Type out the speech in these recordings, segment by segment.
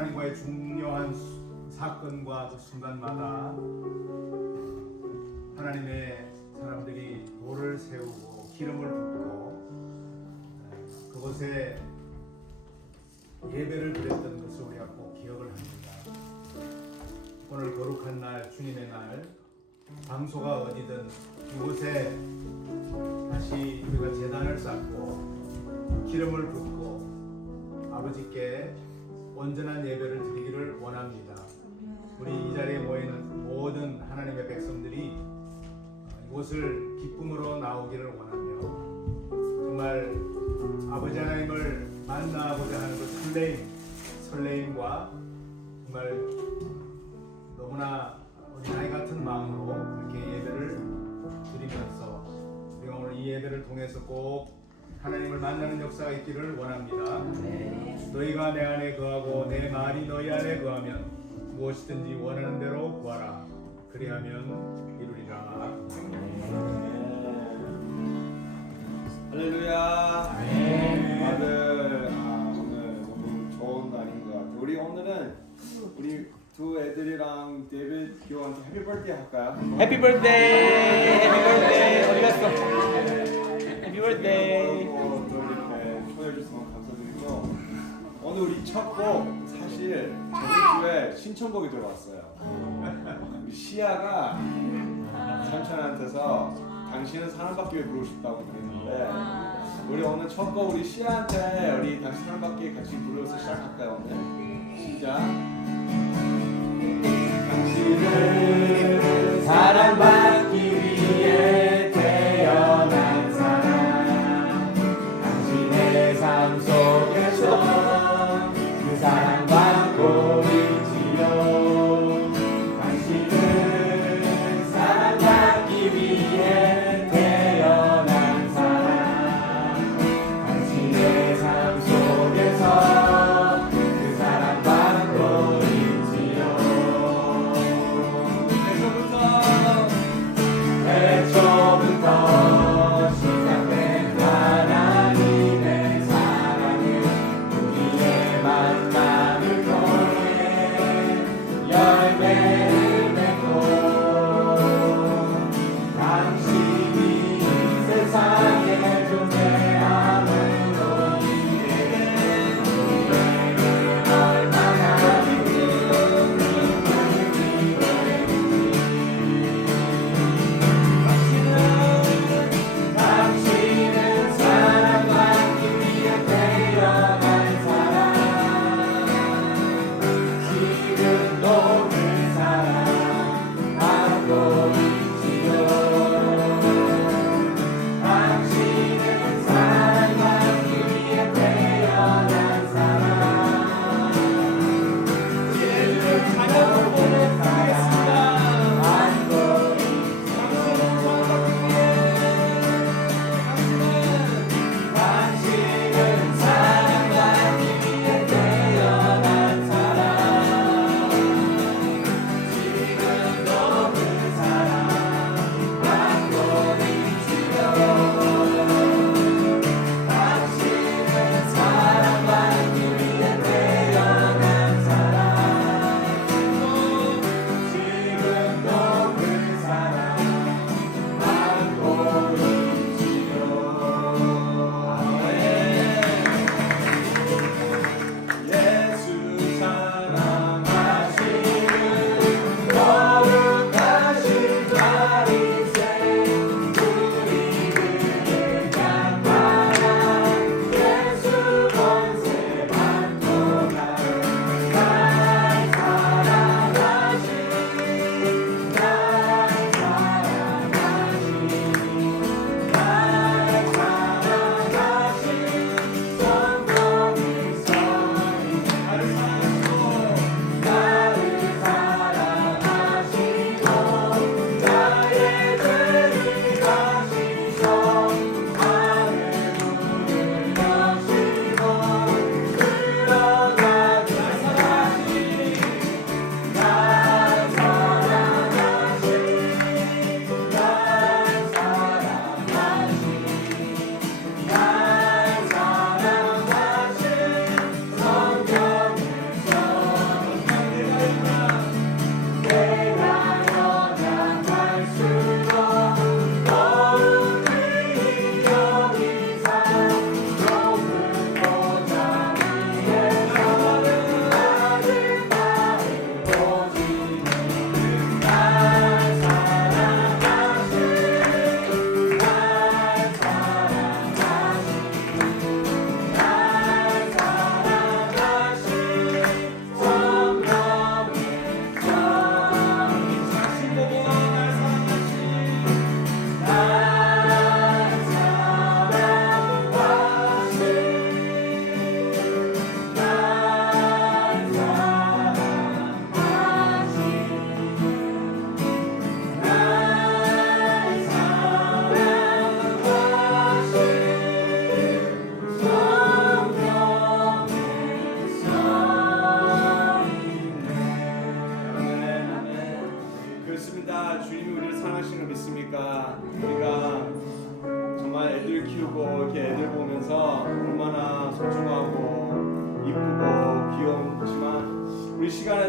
하나님과의 중요한 사건과 그 순간마다 하나님의 사람들이 돌을 세우고 기름을 붓고 그곳에 예배를 드렸던 것을 우리가 꼭 기억을 합니다. 오늘 거룩한 날, 주님의 날, 장소가 어디든 이곳에 다시 우리가 제단을 쌓고 기름을 붓고 아버지께 온전한 예배를 드리기를 원합니다. 우리 이 자리에 모이는 모든 하나님의 백성들이 이곳을 기쁨으로 나오기를 원하며 정말 아버지 하나님을 만나고자 하는 그 설레임과 정말 너무나 어린아이 같은 마음으로 이렇게 예배를 드리면서 우리가 오늘 이 예배를 통해서 꼭 하나님을 만나는 역사가 있기를 원합니다. 너희가 내 안에 거하고 내 말이 너희 안에 거하면 무엇이든지 원하는 대로 구하라. 그리하면 이루리라. 할렐루야. 다들 오늘 너무 좋은 날인 것 같아요. 우리 오늘은 우리 두 애들이랑 데이비드 교환한테 해피 버스데이 할까요? 해피 버스데이! 해피 버스데이! 어디 갔어? 해피 버스데이! 또 이렇게 초대해 주셔서 감사드리고 오늘 우리 첫 곡 사실 저번 주에 신청곡이 들어왔어요. 우리 시아가 삼촌한테서 당신은 사랑받기 위해 부르고 싶다고 그랬는데 우리 오늘 첫 곡 우리 시아한테 우리 당신 사랑받기 같이 부르면서 시작할까요 오늘? 시작. 당신은 사랑받기 위해 태어난 사람 당신의 삶 속에서 그 사랑받고 있지요 당신은 사랑받기 위해 태어난 사람 당신의 삶 속에서 그 사랑받고 있지요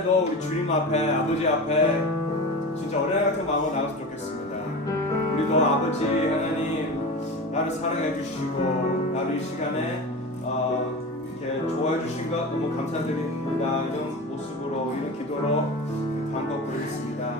시간에도 우리 주님 앞에 아버지 앞에 진짜 어린아이 같은 마음으로 나갔으면 좋겠습니다. 우리도 아버지 하나님 나를 사랑해 주시고 나를 이 시간에 이렇게 좋아해 주신 것 너무 감사드립니다. 이런 모습으로 이런 기도로 반복 드리겠습니다.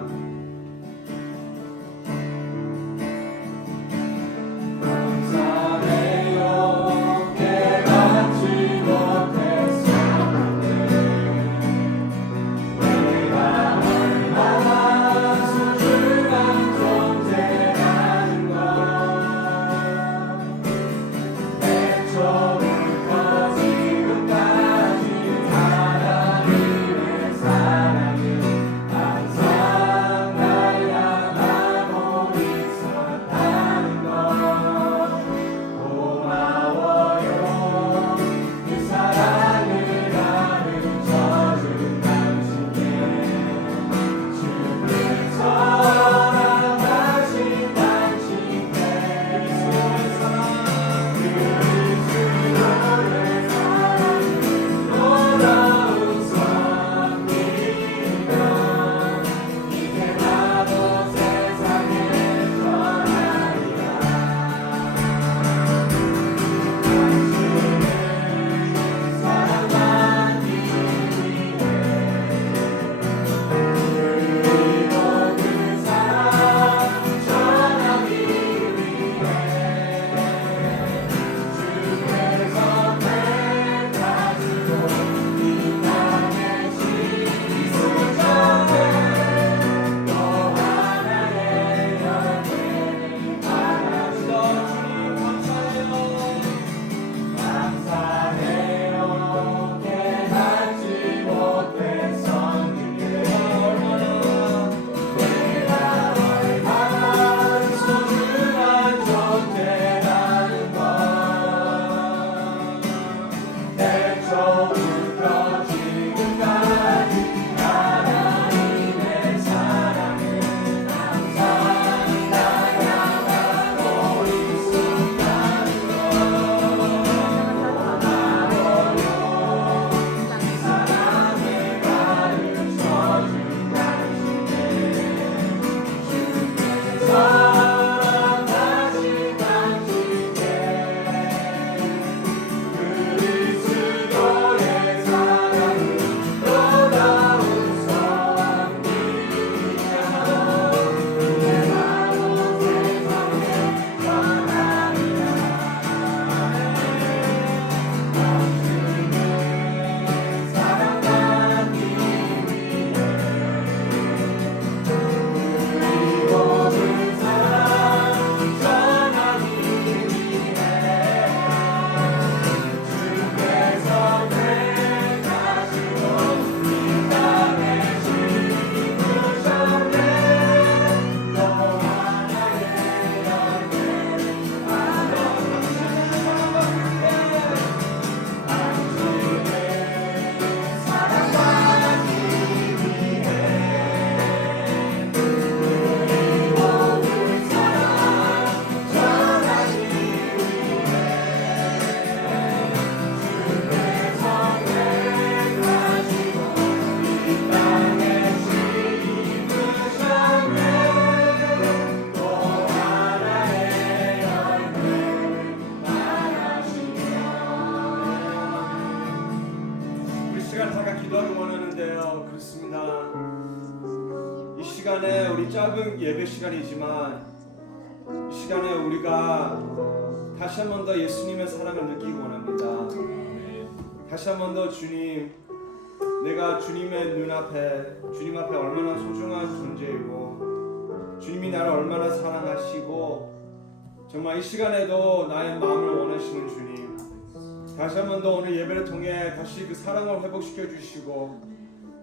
시간에 우리 짧은 예배 시간이지만 이 시간에 우리가 다시 한 번 더 예수님의 사랑을 느끼기 원합니다. 다시 한 번 더 주님, 내가 주님의 눈앞에, 주님 앞에 얼마나 소중한 존재이고 주님이 나를 얼마나 사랑하시고 정말 이 시간에도 나의 마음을 원하시는 주님, 다시 한 번 더 오늘 예배를 통해 다시 그 사랑을 회복시켜 주시고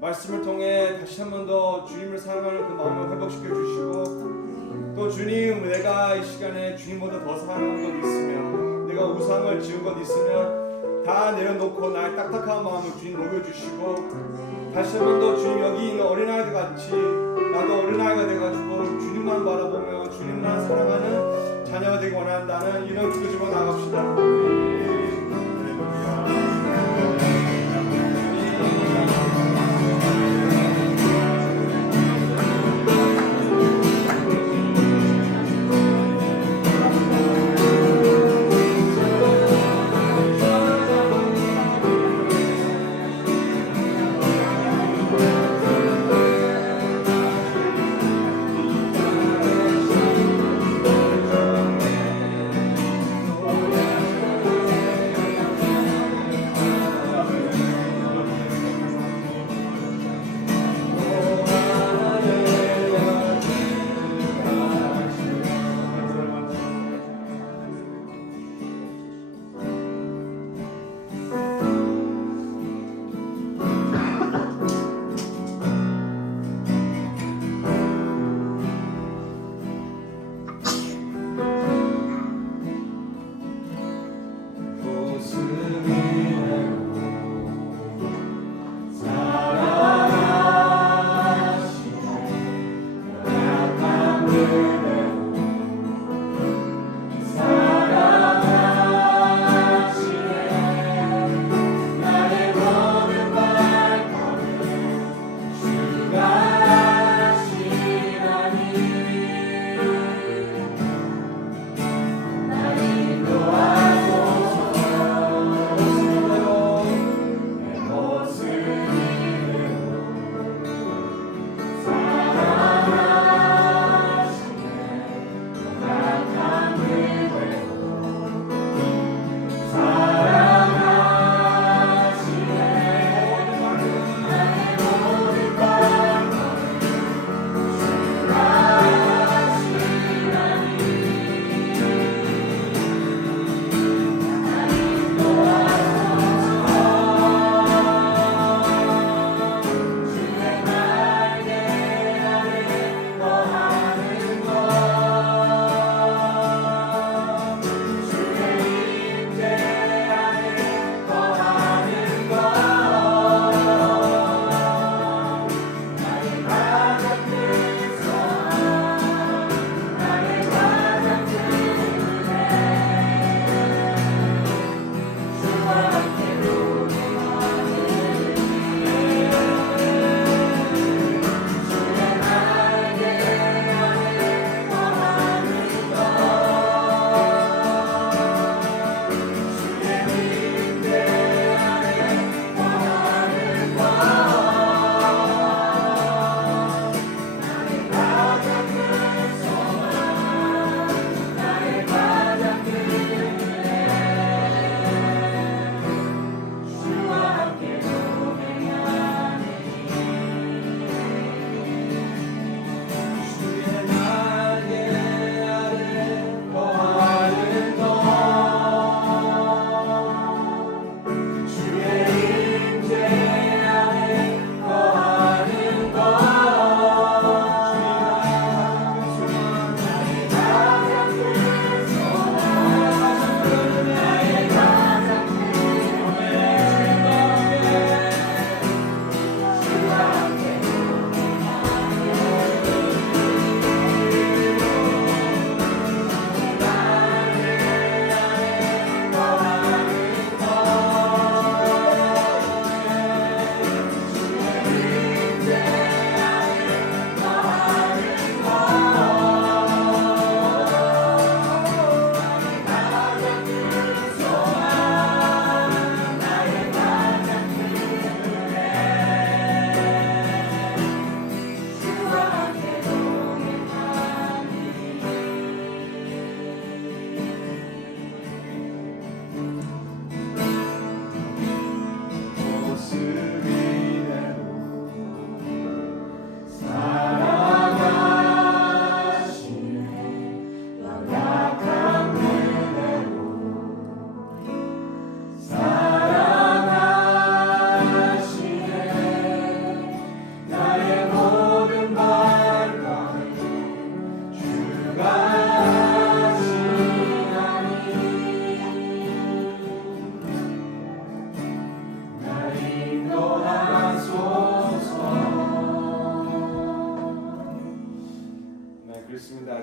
말씀을 통해 다시 한 번 더 주님을 사랑하는 그 마음을 회복시켜 주시고 또 주님, 내가 이 시간에 주님보다 더 사랑하는 것 있으면, 내가 우상을 지은 것 있으면 다 내려놓고 나의 딱딱한 마음을 주님 녹여주시고 다시 한 번 더 주님, 여기 있는 어린아이들 같이 나도 어린아이가 돼가지고 주님만 바라보며 주님만 사랑하는 자녀가 되기 원한다는 이런 기도 집어 나갑시다. 할렐루야.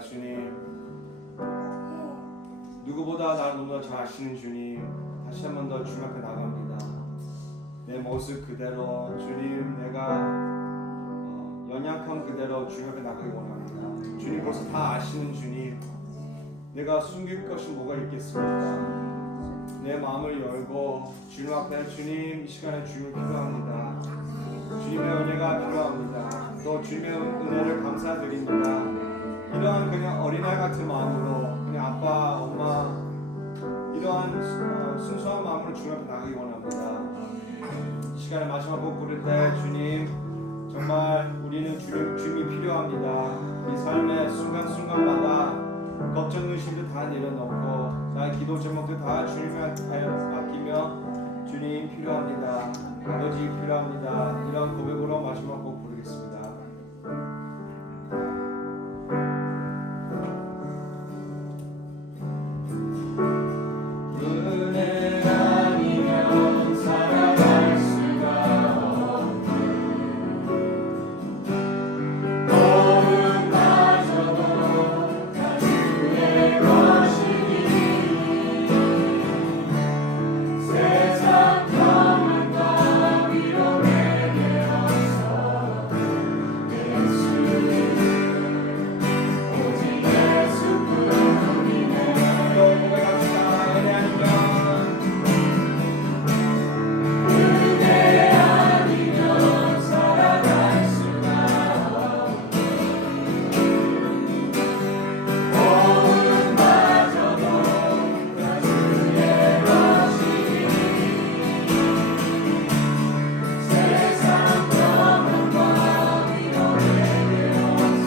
주님. 누구보다 나를 너무나 잘 아시는 주님, 다시 한 번 더 주님 앞에 나갑니다. 내 모습 그대로 주님, 내가 연약함 그대로 주님 앞에 나가기 원합니다. 주님 벌써 다 아시는 주님, 내가 숨길 것이 뭐가 있겠습니까? 내 마음을 열고 주님 앞에 주님, 이 시간에 주님이 필요합니다. 주님의 은혜가 필요합니다. 또 주님의 은혜를 감사드립니다. 이러한 그냥 어린아이 같은 마음으로 그냥 아빠, 엄마 이러한 순수한 마음으로 주님 앞에 나가기 원합니다. 이 시간에 마지막 곡 부를 때 주님, 정말 우리는 주님이 필요합니다. 이 삶의 순간순간마다 걱정, 의심도 다 내려놓고 나의 기도 제목도 다 주님께 맡기며 주님 필요합니다. 아버지 필요합니다. 이런 고백으로 마지막 곡 부르겠습니다. 은혜 아니면 살아갈 수가 없는 어음마저도 다 주의 것이니 세상 평안과 위로 내게 와서 예수 오직 예수뿐이네. 또 고백합시다. 은혜 아니면 살아갈 수가 없는 어음마저도 다 주의 것이니 세상 평안과 위로 내게 와서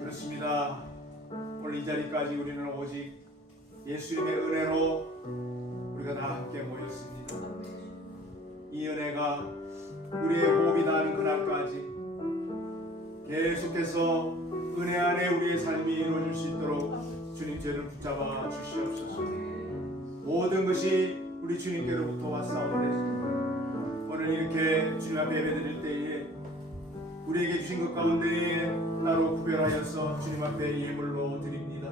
그렇습니다. 오늘 이 자리까지 우리는 오직 예수님의 은혜로 우리가 다 함께 모였습니다. 이 은혜가 우리의 호흡이 닿는 그날까지 계속해서 은혜 안에 우리의 삶이 이루어질 수 있도록 주님 저를 붙잡아 주시옵소서. 모든 것이 우리 주님께로부터 왔사오니 오늘 이렇게 주님 앞에 예배드릴 때에 우리에게 주신 것 가운데에 따로 구별하여서 주님 앞에 예물로 드립니다.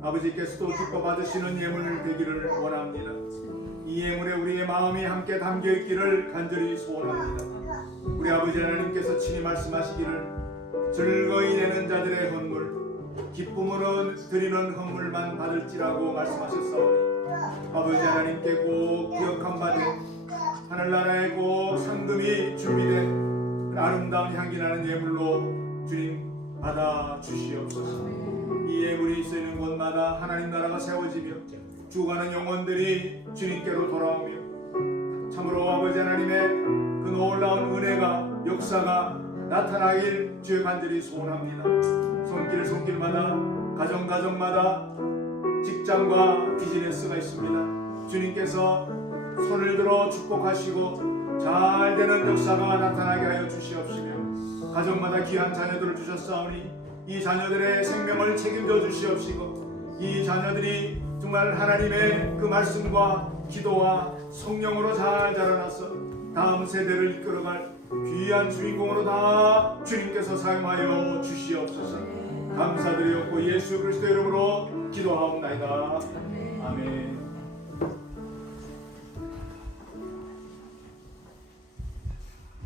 아버지께서도 기뻐 받으시는 예물 되기를 원합니다. 이 이 예물에 우리의 마음이 함께 담겨 있기를 간절히 소원합니다. 우리 아버지 하나님께서 친히 말씀하시기를 즐거이 내는 자들의 헌물 기쁨으로 드리는 헌물만 받을지라고 말씀하셨사오니 아버지 하나님께 꼭 기억한 바된 하늘나라에 꼭 상금이 준비된 아름다운 향기 나는 예물로 주님 받아 주시옵소서. 이 예물이 쓰이는 곳마다 하나님 나라가 세워지며 죽어가는 영혼들이 주님께로 돌아오며 참으로 아버지 하나님의 그 놀라운 은혜가 역사가 나타나길 주의 간절히 소원합니다. 손길마다 가정마다 직장과 비즈니스가 있습니다. 주님께서 손을 들어 축복하시고 잘 되는 역사가 나타나게 하여 주시옵시며 가정마다 귀한 자녀들을 주셨사오니 이 자녀들의 생명을 책임져 주시옵시고 이 자녀들이 정말 하나님의 그 말씀과 기도와 성령으로 잘 자라나서 다음 세대를 이끌어갈 귀한 주인공으로 다 주님께서 사용하여 주시옵소서. 감사드리옵고 예수 그리스도 이름으로 기도하옵나이다. 아멘.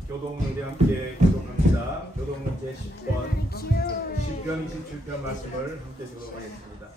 교동문에 함께 교동합니다. 교동문 제10번 시편 27편 말씀을 함께 교동하겠습니다.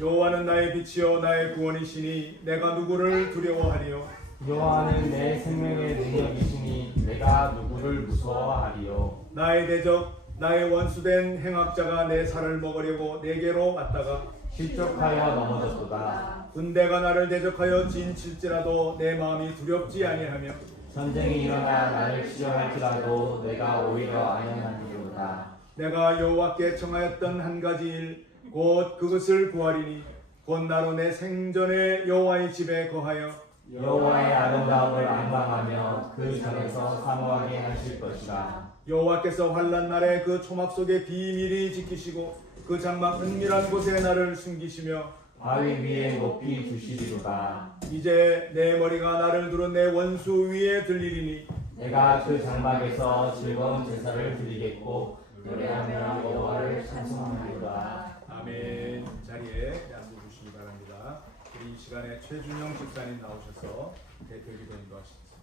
여호와는 나의 빛이요 나의 구원이시니 내가 누구를 두려워하리요. 여호와는 내 생명의 능력이시니 내가 누구를 무서워하리요. 나의 대적 나의 원수된 행악자가 내 살을 먹으려고 내게로 왔다가 실족하여 넘어졌도다. 군대가 나를 대적하여 진칠지라도 내 마음이 두렵지 아니하며 전쟁이 일어나 나를 치료할지라도 내가 오히려 안연하리로다. 내가 여호와께 청하였던 한 가지 일 곧 그것을 구하리니 곧 나로 내 생전에 여호와의 집에 거하여 여호와의 아름다움을 안방하며 그 전에서 사모하게 하실 것이라. 여호와께서 환난 날에 그 초막 속에 비밀히 지키시고 그 장막 은밀한 곳에 나를 숨기시며 바위 위에 높이 두시리로다. 이제 내 머리가 나를 두른 내 원수 위에 들리리니 내가 그 장막에서 즐거운 제사를 드리겠고 노래하며 여호와를 찬송하리로다. 아멘. 자리에 앉아주시기 바랍니다. 우리 이 시간에 최준영 집사님 나오셔서 대표 기도 인도하시겠습니다.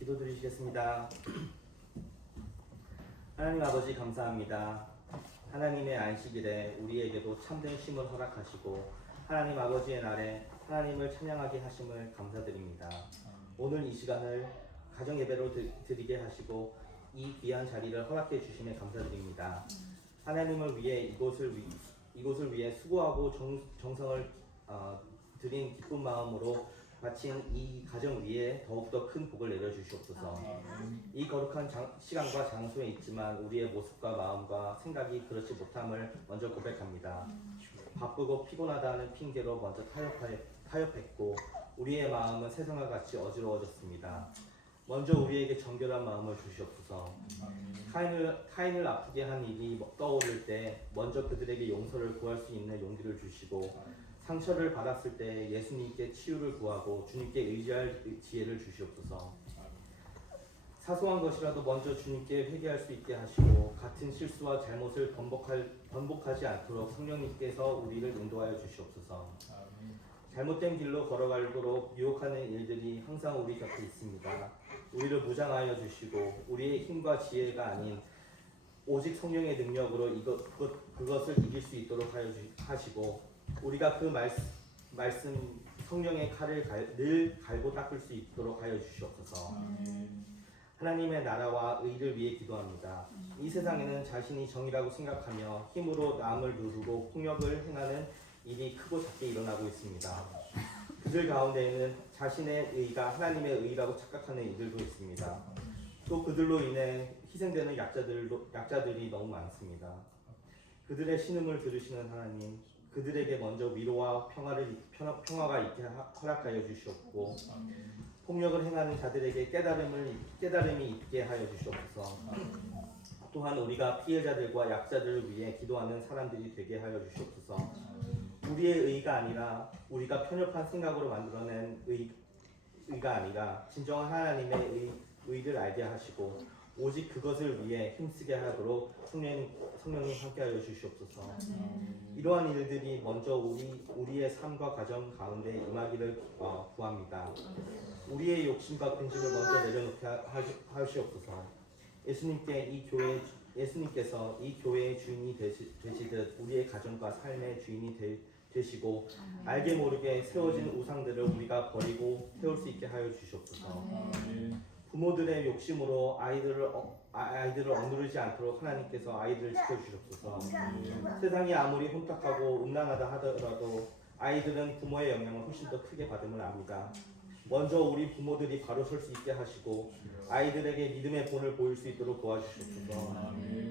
기도드리시겠습니다. 하나님 아버지 감사합니다. 하나님의 안식일에 우리에게도 참된 쉼을 허락하시고 하나님 아버지의 날에 하나님을 찬양하게 하심을 감사드립니다. 오늘 이 시간을 가정 예배로 드리게 하시고 이 귀한 자리를 허락해 주심에 감사드립니다. 하나님을 위해 이곳을 위해 수고하고 정성을 드린 기쁜 마음으로 바친 이 가정 위에 더욱더 큰 복을 내려주시옵소서. 이 거룩한 시간과 장소에 있지만 우리의 모습과 마음과 생각이 그렇지 못함을 먼저 고백합니다. 바쁘고 피곤하다는 핑계로 먼저 타협했고 우리의 마음은 세상과 같이 어지러워졌습니다. 먼저 우리에게 정결한 마음을 주시옵소서. 타인을 아프게 한 일이 떠오를 때 먼저 그들에게 용서를 구할 수 있는 용기를 주시고 상처를 받았을 때 예수님께 치유를 구하고 주님께 의지할 지혜를 주시옵소서. 사소한 것이라도 먼저 주님께 회개할 수 있게 하시고 같은 실수와 잘못을 번복하지 않도록 성령님께서 우리를 인도하여 주시옵소서. 잘못된 길로 걸어가도록 유혹하는 일들이 항상 우리 곁에 있습니다. 우리를 무장하여 주시고 우리의 힘과 지혜가 아닌 오직 성령의 능력으로 그것을 이길 수 있도록 하시고 우리가 그 말씀 성령의 칼을 늘 갈고 닦을 수 있도록 하여 주시옵소서. 하나님의 나라와 의를 위해 기도합니다. 이 세상에는 자신이 정의라고 생각하며 힘으로 남을 누르고 폭력을 행하는 일이 크고 작게 일어나고 있습니다. 그들 가운데에는 자신의 의가 하나님의 의라고 착각하는 이들도 있습니다. 또 그들로 인해 희생되는 약자들이 너무 많습니다. 그들의 신음을 들으시는 하나님, 그들에게 먼저 위로와 평화가 있게 허락하여 주시옵고 폭력을 행하는 자들에게 깨달음이 있게 하여 주시옵소서. 또한 우리가 피해자들과 약자들을 위해 기도하는 사람들이 되게 하여 주시옵소서. 우리의 의가 아니라 우리가 편협한 생각으로 만들어낸 의가 아니라 진정한 하나님의 의를 알게 하시고 오직 그것을 위해 힘쓰게 하도록 성령님 함께하여 주시옵소서. 이러한 일들이 먼저 우리의 삶과 가정 가운데 임하기를 구합니다. 우리의 욕심과 근심을 먼저 내려놓게 하시옵소서. 예수님께서 이 교회의 주인이 되시듯 우리의 가정과 삶의 주인이 되시고 알게 모르게 세워진 우상들을 우리가 버리고 세울 수 있게 하여 주시옵소서. 부모들의 욕심으로 아이들을 억누르지 않도록 하나님께서 아이들을 지켜주시옵소서. 세상이 아무리 혼탁하고 음란하다 하더라도 아이들은 부모의 영향을 훨씬 더 크게 받음을 압니다. 먼저 우리 부모들이 바로 설 수 있게 하시고 아이들에게 믿음의 본을 보일 수 있도록 도와주시옵소서.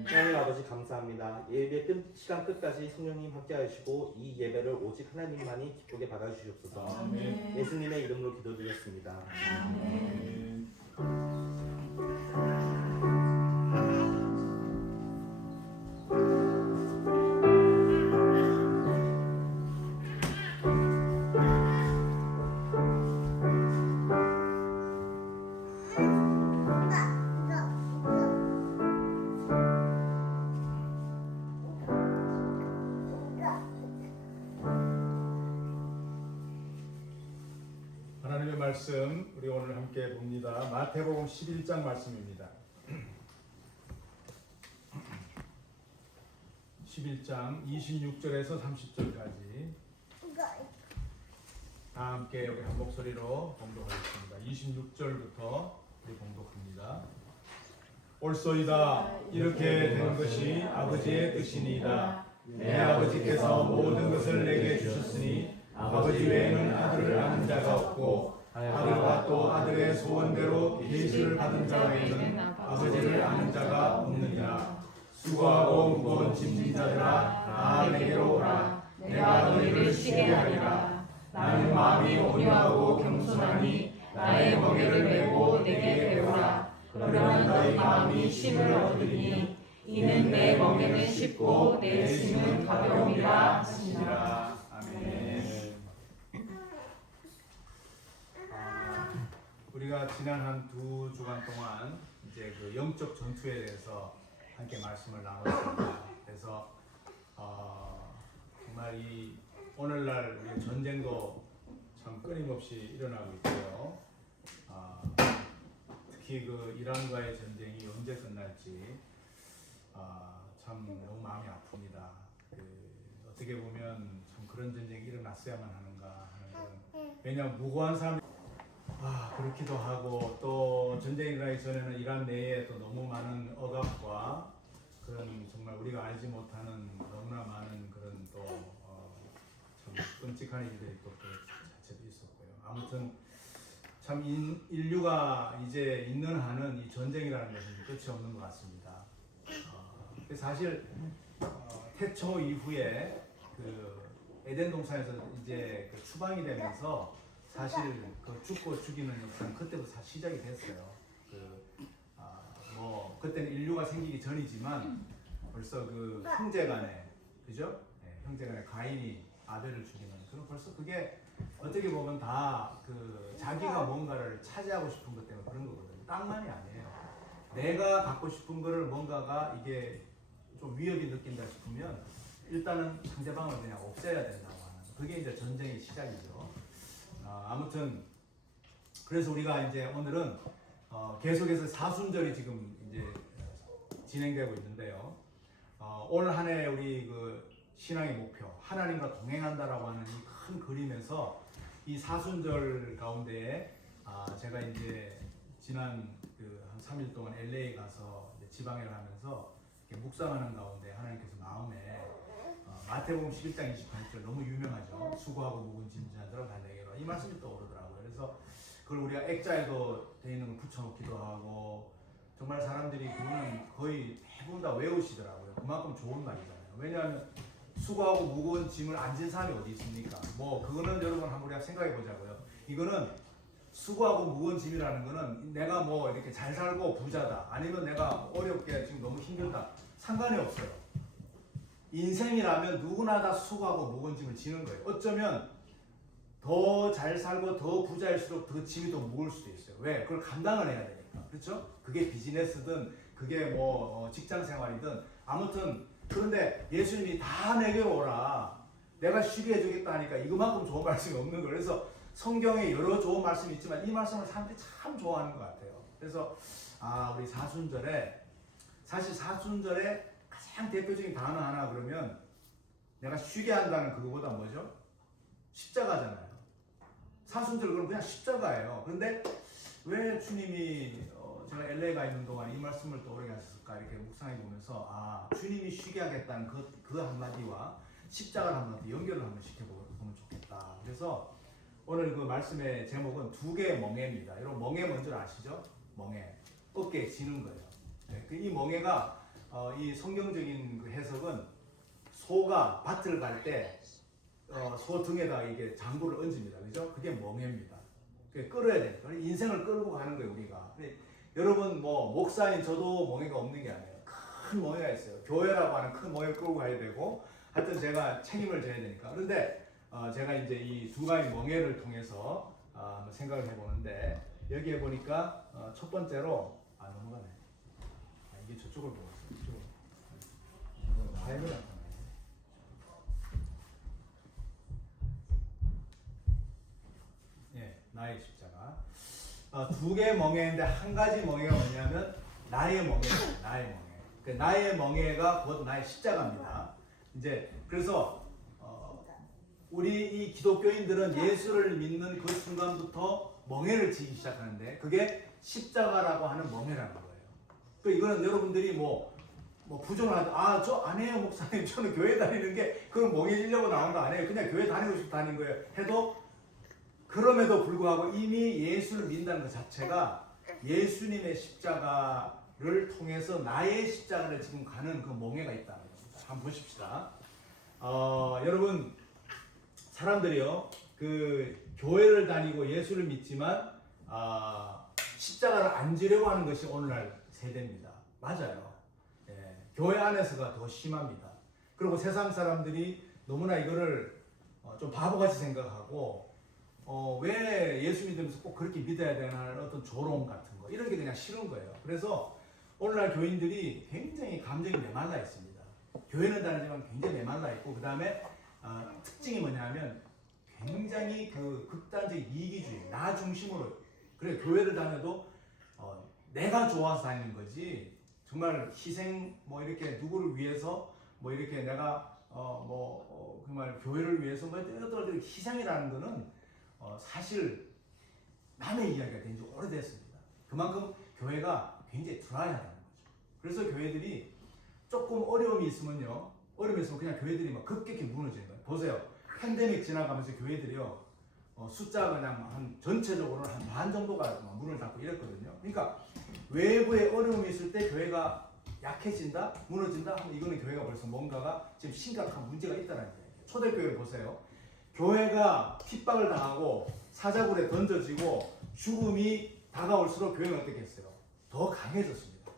하나님 아버지 감사합니다. 예배 시간 끝까지 성령님 함께 하시고 이 예배를 오직 하나님만이 기쁘게 받아주시옵소서. 예수님의 이름으로 기도드렸습니다. 하나님의 말씀 우리 오늘 함께 봅니다. 마태복음 11장 말씀입니다. 11장 26절에서 30절까지 다 함께 우리 한 목소리로 봉독하겠습니다. 26절부터 우리 봉독합니다. 옳소이다. 이렇게 된 것이 아버지의 뜻이니이다. 내 아버지께서 모든 것을 내게 주셨으니 아버지 외에는 아들을 아는 자가 없고 아들과 또 아들의 소원대로 계시를 받은 자 외에는 아버지를 아는 자가 없느니라. 수고하고 무거운 짐진 자들아 다 내게로 오라. 내가 너희를 쉬게 하리라. 나는 마음이 온유하고 겸손하니 나의 멍에를 메고 내게 배우라. 그러면 너희 마음이 쉼을 얻으리니 이는 내 멍에는 쉽고 내 짐은 가벼움이라 하시니라. 아멘. 우리가 지난 한 두 주간 동안 이제 그 영적 전투에 대해서 함께 말씀을 나눴습니다. 그래서 정말 이 오늘날 우리 전쟁도 참 끊임없이 일어나고 있고요. 특히 그 이란과의 전쟁이 언제 끝날지 참 너무 마음이 아픕니다. 어떻게 보면 참 그런 전쟁이 일어났어야만 하는가 하는 그런, 왜냐하면 무고한 사람 그렇기도 하고 또 전쟁이 일어나기 전에는 이란 내에 또 너무 많은 억압과 그런 정말 우리가 알지 못하는 너무나 많은 그런 또 참 끔찍한 일들이 또 그 자체도 있었고요. 아무튼 참 인류가 이제 있는 한은 이 전쟁이라는 것은 끝이 없는 것 같습니다. 사실 태초 이후에 그 에덴 동산에서 이제 그 추방이 되면서 사실 그 죽고 죽이는 역사는 그때부터 시작이 됐어요. 뭐 그때는 인류가 생기기 전이지만 벌써 그 형제간에 그죠? 네, 형제간에 가인이 아벨을 죽이는 그런 벌써 그게 어떻게 보면 다 그 자기가 뭔가를 차지하고 싶은 것 때문에 그런 거거든요. 땅만이 아니에요. 내가 갖고 싶은 거를 뭔가가 이게 좀 위협이 느낀다 싶으면 일단은 상대방을 그냥 없애야 된다고 하는 그게 이제 전쟁의 시작이죠. 아무튼 그래서 우리가 이제 오늘은 계속해서 사순절이 지금 이제 진행되고 있는데요. 올 한 해 우리 그 신앙의 목표 하나님과 동행한다라고 하는 이 큰 그림에서 이 사순절 가운데에 제가 이제 지난 그 한 3일 동안 LA 가서 이제 지방회를 하면서 이렇게 묵상하는 가운데 하나님께서 마음에 마태복음 11장 28절 너무 유명하죠. 수고하고 무거운 짐진 자들아 다 내게로 이 말씀이 떠오르더라고요. 그래서 그걸 우리가 액자에도 돼 있는 거 붙여놓기도 하고 정말 사람들이 그거는 거의 대부분 다 외우시더라고요. 그만큼 좋은 말이잖아요. 왜냐하면 수고하고 무거운 짐을 안 진 사람이 어디 있습니까? 뭐 그거는 여러분 한번 우리가 생각해 보자고요. 이거는 수고하고 무거운 짐이라는 거는 내가 뭐 이렇게 잘 살고 부자다 아니면 내가 어렵게 지금 너무 힘들다 상관이 없어요. 인생이라면 누구나 다 수고하고 무거운 짐을 지는 거예요. 어쩌면 더 잘 살고 더 부자일수록 더 짐이 더 무거울 수도 있어요. 왜? 그걸 감당을 해야 되니까. 그렇죠? 그게 비즈니스든 그게 뭐 직장 생활이든 아무튼 그런데 예수님이 다 내게 오라. 내가 쉬게 해주겠다 하니까 이거만큼 좋은 말씀이 없는 거예요. 그래서 성경에 여러 좋은 말씀이 있지만 이 말씀을 사람들이 참 좋아하는 것 같아요. 그래서 우리 사순절에 사실 사순절에 가장 대표적인 단어 하나 그러면 내가 쉬게 한다는 그거보다 뭐죠? 십자가잖아요. 사순절 그럼 그냥 십자가예요. 그런데 왜 주님이 제가 LA 가 있는 동안 이 말씀을 떠오르게 하셨을까 이렇게 묵상해 보면서 주님이 쉬게 하겠다는 그 한마디와 십자가를 한번 연결을 한번 시켜보면 좋겠다. 그래서 오늘 그 말씀의 제목은 두 개의 멍에입니다. 여러분 멍에 뭔지 아시죠? 멍에 어깨에 지는 거예요. 네, 이 멍에가 이 성경적인 그 해석은 소가 밭을 갈 때 소 등에다가 이게 장구를 얹습니다. 그죠? 그게 멍에입니다. 그게 끌어야 돼요. 인생을 끌고 가는 거예요, 우리가. 근데 여러분 뭐 목사인 저도 멍에가 없는 게 아니에요. 큰 멍에가 있어요. 교회라고 하는 큰 멍에를 끌고 가야 되고 하여튼 제가 책임을 져야 되니까. 그런데 제가 이제 이 두 가지 멍에를 통해서 한번 생각을 해보는데 여기에 보니까 첫 번째로 넘어가네. 이게 저쪽을 보고 있어요. 이쪽으로. 화면을 안 보네. 예, 나의 십자가. 두 개의 멍에인데 한 가지 멍에가 뭐냐면 나의 멍에예요. 나의 멍에. 그 나의 멍에가 곧 나의 십자가입니다. 이제 그래서 우리 이 기독교인들은 예수를 믿는 그 순간부터 멍에를 지기 시작하는데 그게 십자가라고 하는 멍에라는 거예요. 그 이거는 여러분들이 뭐 부정을 하다 저 안 해요 목사님 저는 교회 다니는 게 그런 멍해지려고 나온 거 아니에요. 그냥 교회 다니고 싶어 다닌 거예요. 해도 그럼에도 불구하고 이미 예수를 믿는다는 것 자체가 예수님의 십자가를 통해서 나의 십자가를 지금 가는 그 멍에가 있다는 겁니다. 한번 보십시다. 여러분 사람들이요 그 교회를 다니고 예수를 믿지만 십자가를 안 지려고 하는 것이 오늘날 세대입니다. 맞아요. 예, 교회 안에서가 더 심합니다. 그리고 세상 사람들이 너무나 이거를 좀 바보같이 생각하고 왜 예수 믿으면서 꼭 그렇게 믿어야 되나 하는 어떤 조롱 같은 거 이런 게 그냥 싫은 거예요. 그래서 오늘날 교인들이 굉장히 감정이 메말라 있습니다. 교회는 다니지만 굉장히 메말라 있고 그 다음에 특징이 뭐냐면 굉장히 그 극단적인 이기주의, 나 중심으로 그래 교회를 다녀도 내가 좋아서 다니는 거지 정말 희생 뭐 이렇게 누구를 위해서 뭐 이렇게 내가 정말 교회를 위해서 뭐 어떤 희생이라는 거는 사실 남의 이야기가 된 지 오래됐습니다. 그만큼 교회가 굉장히 드라이하다는 거죠. 그래서 교회들이 조금 어려움이 있으면요, 어려움이 있으면 그냥 교회들이 막 급격히 무너지는 거예요. 보세요. 팬데믹 지나가면서 교회들이요, 숫자가 그냥 한 전체적으로 한 반 정도가 문을 닫고 이랬거든요. 그러니까 외부에 어려움이 있을 때 교회가 약해진다, 무너진다 하면 이거는 교회가 벌써 뭔가가 지금 심각한 문제가 있다는 거예요. 초대교회를 보세요. 교회가 핍박을 당하고 사자굴에 던져지고 죽음이 다가올수록 교회는 어떻게 했어요? 더 강해졌습니다.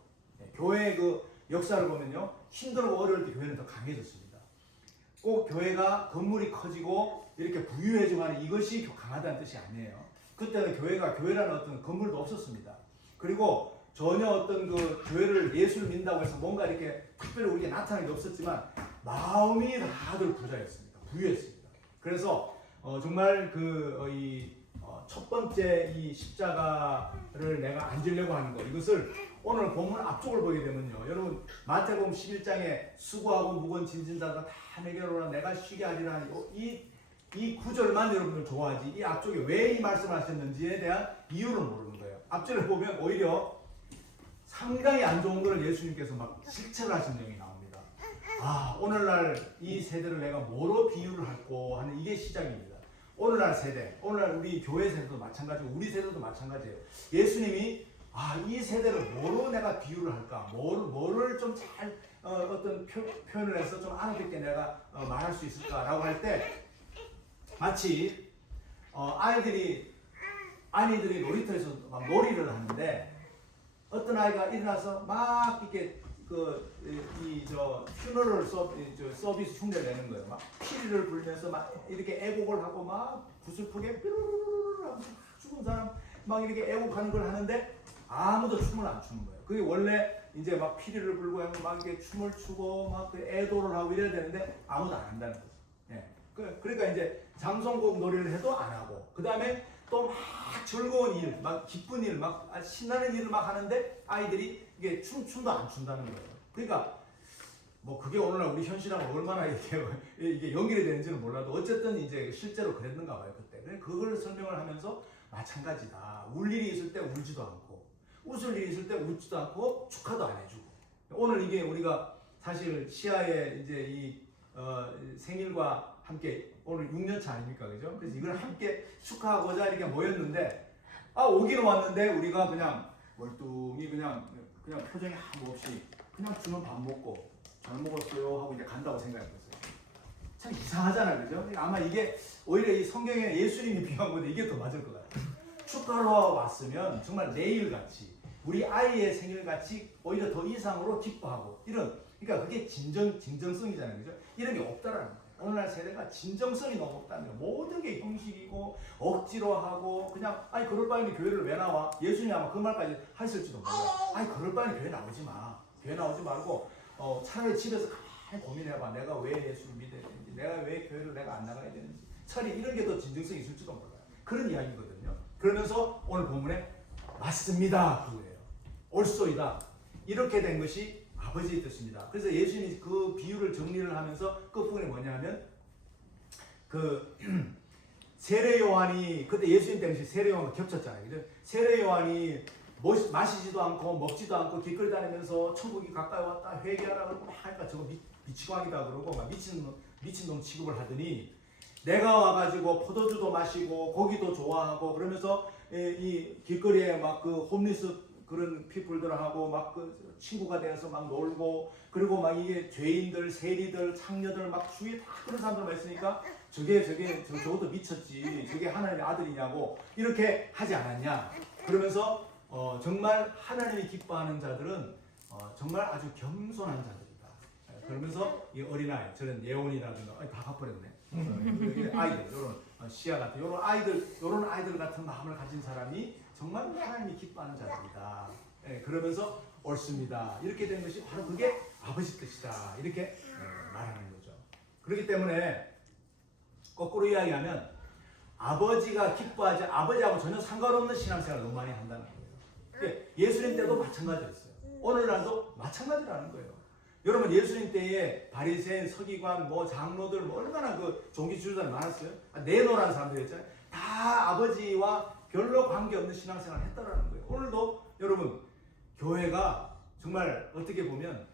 교회의 그 역사를 보면요, 힘들고 어려울 때 교회는 더 강해졌습니다. 꼭 교회가 건물이 커지고 이렇게 부유해지고 하는 이것이 강하다는 뜻이 아니에요. 그때는 교회가 교회라는 어떤 건물도 없었습니다. 그리고 전혀 어떤 그 교회를 예수를 믿는다고 해서 뭔가 이렇게 특별히 우리에게 나타나는 게 없었지만 마음이 다들 부자였습니다. 부유했습니다. 그래서 정말 첫 번째 이 십자가를 내가 안 지려고 하는 거 이것을 오늘 본문 앞쪽을 보게 되면요, 여러분 마태복음 11장에 수고하고 무거운 짐진 자가 다 내게로 오라 내가 쉬게 하리라 하니 이 구절만 여러분들 좋아하지 이 앞쪽에 왜 이 말씀을 하셨는지에 대한 이유를 모르는 거예요. 앞절을 보면 오히려 상당히 안 좋은 것을 예수님께서 막 실체를 하신 내용이 나옵니다. 오늘날 이 세대를 내가 뭐로 비유를 할고 하는 이게 시작입니다. 오늘날 세대, 오늘날 우리 교회 세대도 마찬가지고 우리 세대도 마찬가지예요. 예수님이 이 세대를 뭐로 내가 비유를 할까? 뭐를 좀 잘 어떤 표현을 해서 좀 알아듣게 내가 말할 수 있을까라고 할 때 마치 아이들이 놀이터에서 막 놀이를 하는데 어떤 아이가 일어나서 막 이렇게 퓨너럴 서비스 흉내를 내는 거예요. 막 피리를 불면서 막 이렇게 애곡을 하고 막 구슬프게 삐루루루루 하면서 죽은 사람 막 이렇게 애곡하는 걸 하는데 아무도 춤을 안 추는 거예요. 그게 원래 이제 막 피리를 불고 하고 막 이게 춤을 추고 막 그 애도를 하고 이래야 되는데 아무도 안 한다는 거죠. 예. 그러니까 이제 장성곡 놀이를 해도 안 하고, 그 다음에 또 막 즐거운 일, 막 기쁜 일, 막 신나는 일을 막 하는데 아이들이 이게 춤도 안 춘다는 거예요. 그러니까 뭐 그게 오늘날 우리 현실하고 얼마나 이게 연결이 되는지는 몰라도 어쨌든 이제 실제로 그랬는가 봐요 그때. 그걸 설명을 하면서 마찬가지다. 울 일이 있을 때 울지도 않고, 웃을 일이 있을 때 웃지도 않고, 축하도 안 해주고. 오늘 이게 우리가 사실 시아의 이제 이 생일과 함께 오늘 6년차 아닙니까, 그죠? 그래서 이걸 함께 축하하고자 이렇게 모였는데, 오기는 왔는데 우리가 그냥 멀뚱히 그냥 표정이 아무 없이 그냥 주는 밥 먹고 잘 먹었어요 하고 이제 간다고 생각했어요. 참 이상하잖아요, 그죠? 아마 이게 오히려 이 성경에 예수님이 비유한 건데 이게 더 맞을 것 같아요. 축하로 왔으면 정말 내일같이 우리 아이의 생일같이 오히려 더 이상으로 기뻐하고 이런, 그러니까 그게 진정성이잖아요, 그죠? 이런 게 없다라는 거예요. 오늘날 세대가 진정성이 너무 없다는 거예요. 모든 게 형식이고 억지로 하고 그냥 그럴 바에는 교회를 왜 나와? 예수님이 아마 그 말까지 하셨을지도 몰라요. 그럴 바에는 교회 나오지 마. 교회 나오지 말고 차라리 집에서 가만히 고민해봐. 내가 왜 예수를 믿어야 되는지, 내가 왜 교회를 내가 안 나가야 되는지, 차라리 이런 게 더 진정성이 있을지도 몰라요. 그런 이야기거든요. 그러면서 오늘 본문에 맞습니다 그거예요. 옳소이다. 이렇게 된 것이 아버지의 뜻입니다. 그래서 예수님이 그 비유를 정리를 하면서 끝부분에 뭐냐면 그 세례 요한이, 그때 예수님 당시 세례 요한과 겹쳤잖아요, 그죠? 세례 요한이 마시지도 않고 먹지도 않고 길거리 다니면서 천국이 가까이 왔다 회개하라 그러고 막 하니까 저거 미치광이다 그러고 막 미친놈 취급을 하더니, 내가 와가지고 포도주도 마시고 고기도 좋아하고 그러면서 이 길거리에 막 그 홈리스 그런 피플들하고 막 그 친구가 되어서 막 놀고, 그리고 막 이게 죄인들, 세리들, 창녀들 막 주위에 다 그런 사람들만 있으니까 저것도 미쳤지, 저게 하나님의 아들이냐고 이렇게 하지 않았냐. 그러면서 정말 하나님이 기뻐하는 자들은 정말 아주 겸손한 자들이다. 그러면서 이 어린아이, 저런 예원이라든가 다 갚아버렸네. 아이들, 요런 시아 같은 요런 아이들 같은 마음을 가진 사람이 정말 하나님이 기뻐하는 자들이다. 그러면서 옳습니다. 이렇게 된 것이 바로 그게 아버지 뜻이다. 이렇게 말하는 거죠. 그렇기 때문에 거꾸로 이야기하면 아버지가 기뻐하지, 아버지하고 전혀 상관없는 신앙생활을 너무 많이 한다는 거예요. 예수님 때도 마찬가지였어요. 오늘날도 마찬가지라는 거예요. 여러분 예수님 때에 바리새인, 서기관, 장로들 얼마나 그 종교 지도자들 많았어요. 내노란 사람들이었잖아요. 다 아버지와 별로 관계없는 신앙생활을 했다라는 거예요. 오늘도 여러분 교회가 정말 어떻게 보면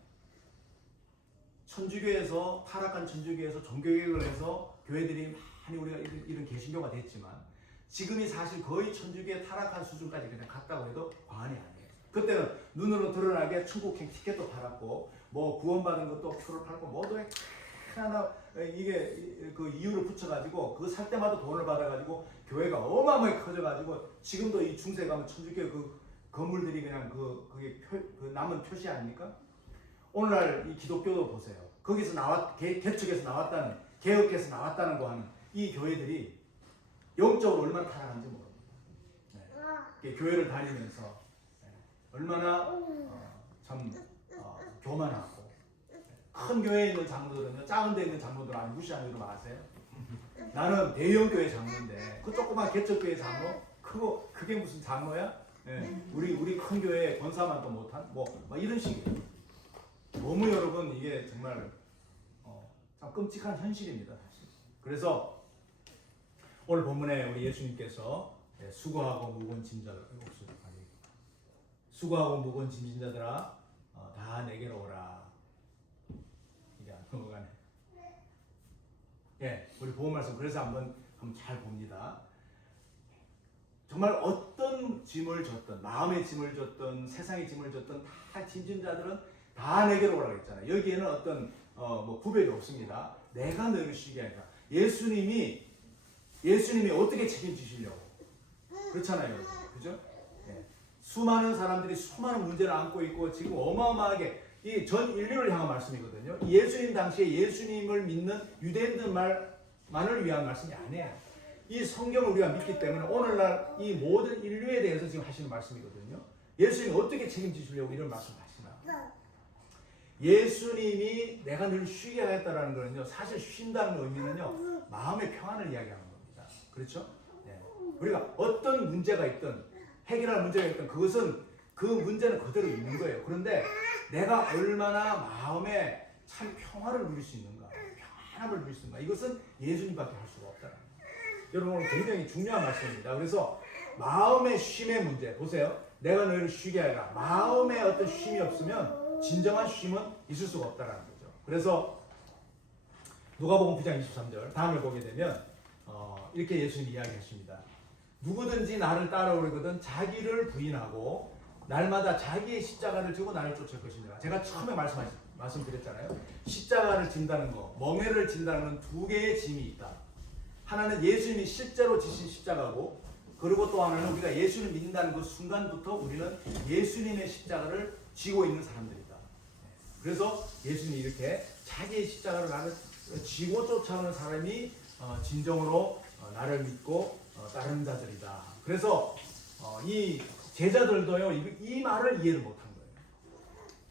천주교에서 타락한 천주교에서 종교개혁을 해서 교회들이 많이 우리가 이런 개신교가 됐지만 지금이 사실 거의 천주교의 타락한 수준까지 그냥 갔다고 해도 과언이 아니에요. 그때는 눈으로 드러나게 천국행 티켓도 팔았고 구원받은 것도 표를 팔고 모두에 하나 이게 그 이유를 붙여가지고 그거 살 때마다 돈을 받아가지고 교회가 어마어마하게 커져가지고 지금도 이 중세 가면 천주교 그 건물들이 그냥 그게 그 남은 표시 아닙니까? 오늘날 이 기독교도 보세요. 거기서 개척에서 나왔다는, 개혁에서 나왔다는 거 하는 이 교회들이 영적으로 얼마나 타락한지 모릅니다. 교회를 다니면서 얼마나 참 교만하고, 큰 교회에 있는 장로들은요, 작은 데에 있는 장로들 아니 무시하는 거 아세요? 나는 대형 교회 장로인데 그 조그만 개척교회 장로? 그게 무슨 장로야? 우리 큰 교회 권사만도 못한 뭐 이런 식이에요. 너무 여러분 이게 정말 참 끔찍한 현실입니다, 사실. 그래서 오늘 본문에 우리 예수님께서 수고하고 무거운 짐 자들, 수고하고 무거운 짐진 자들아 다 내게로 오라. 이게 안 넘어가네. 우리 보험 말씀 그래서 한번 잘 봅니다. 정말 어떤 짐을 졌든, 마음의 짐을 졌든, 세상의 짐을 졌든 다 짐진 자들은 다 내게로 오라고 했잖아요. 여기에는 어떤 구별이 없습니다. 내가 너희를 쉬게 하니까. 예수님이 어떻게 책임지시려고 그렇잖아요, 그죠? 수많은 사람들이 수많은 문제를 안고 있고 지금 어마어마하게 이 전 인류를 향한 말씀이거든요. 예수님 당시에 예수님을 믿는 유대인들만을 위한 말씀이 아니에요. 이 성경을 우리가 믿기 때문에 오늘날 이 모든 인류에 대해서 지금 하시는 말씀이거든요. 예수님이 어떻게 책임지시려고 이런 말씀 하시나? 예수님이 내가 늘 쉬게 하겠다라는 거는요, 사실 쉰다는 의미는요, 마음의 평안을 이야기하는 겁니다. 그렇죠? 네. 우리가 어떤 문제가 있든 해결할 문제가 있든 그것은 그 문제는 그대로 있는 거예요. 그런데 내가 얼마나 마음에 참 평화를 누릴 수 있는가, 평안함을 누릴 수 있는가, 이것은 예수님밖에 할 수가 없다는 거예요. 여러분, 오늘 굉장히 중요한 말씀입니다. 그래서 마음의 쉼의 문제 보세요. 내가 너희를 쉬게 하리라. 마음에 어떤 쉼이 없으면 진정한 쉼은 있을 수가 없다는 거죠. 그래서 누가복음 9장 23절 다음을 보게 되면 이렇게 예수님이 이야기하십니다. 누구든지 나를 따라오려거든 자기를 부인하고 날마다 자기의 십자가를 지고 나를 쫓을 것이니라. 제가 처음에 말씀드렸잖아요. 십자가를 진다는 거, 멍에를 진다는 건 두 개의 짐이 있다. 하나는 예수님이 실제로 지신 십자가고, 그리고 또 하나는 우리가 예수님을 믿는다는 그 순간부터 우리는 예수님의 십자가를 쥐고 있는 사람들이다. 그래서 예수님이 이렇게 자기의 십자가를 나를 쥐고 쫓아오는 사람이 진정으로 나를 믿고 따르는 자들이다. 그래서 이 제자들도요, 이 말을 이해를 못한 거예요.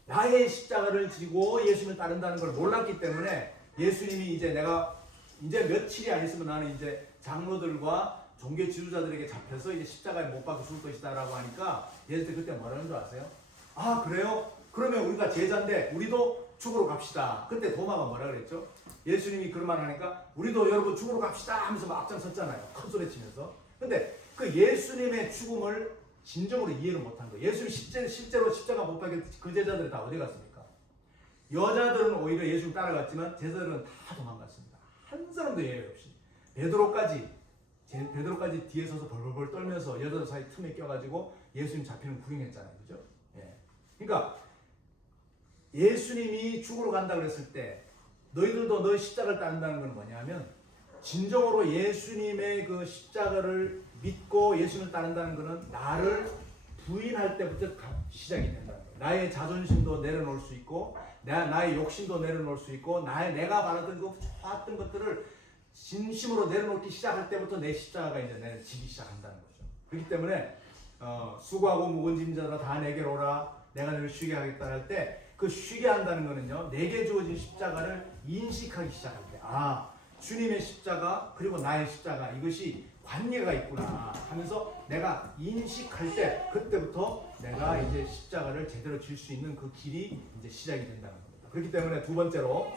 나의 십자가를 지고 예수님을 따른다는 걸 몰랐기 때문에 예수님이 이제 내가 이제 며칠이 안 있으면 나는 이제 장로들과 종교 지도자들에게 잡혀서 이제 십자가에 못 박혀 죽을 것이다라고 하니까 예수님이 그때 뭐라는 줄 아세요? 아, 그래요? 그러면 우리가 제자인데 우리도 죽으러 갑시다. 그때 도마가 뭐라 그랬죠? 예수님이 그런 말 하니까 우리도 여러분 죽으러 갑시다 하면서 막 앞장섰잖아요. 큰 소리 치면서. 근데 그 예수님의 죽음을 진정으로 이해를 못한 거예요. 예수님 실제로 십자가 못 박힌 그 제자들이 다 어디 갔습니까? 여자들은 오히려 예수님 따라갔지만 제자들은 다 도망갔습니다. 한 사람도 예외 없이. 베드로까지 뒤에 서서 벌벌벌 떨면서 여자들 사이 틈에 껴가지고 예수님 잡히는 구경했잖아요. 그죠? 예. 그러니까 예수님이 죽으러 간다 그랬을 때 너희들도 너희 십자가를 따른다는 건 뭐냐면 진정으로 예수님의 그 십자가를 믿고 예수님을 따른다는 것은 나를 부인할 때부터 시작이 된다는 거예요. 나의 자존심도 내려놓을 수 있고 나의 욕심도 내려놓을 수 있고 내가 바라던 그 좋았던 것들을 진심으로 내려놓기 시작할 때부터 내 십자가가 이제 내가 지기 시작한다는 거죠. 그렇기 때문에 수고하고 무거운 짐진 자들아 다 내게로 오라 내가 너를 쉬게 하겠다 할 때 그 쉬게 한다는 거는요, 내게 주어진 십자가를 인식하기 시작할 때, 아, 주님의 십자가 그리고 나의 십자가 이것이 관계가 있구나 하면서 내가 인식할 때 그때부터 내가 이제 십자가를 제대로 질 수 있는 그 길이 이제 시작이 된다는 겁니다. 그렇기 때문에 두 번째로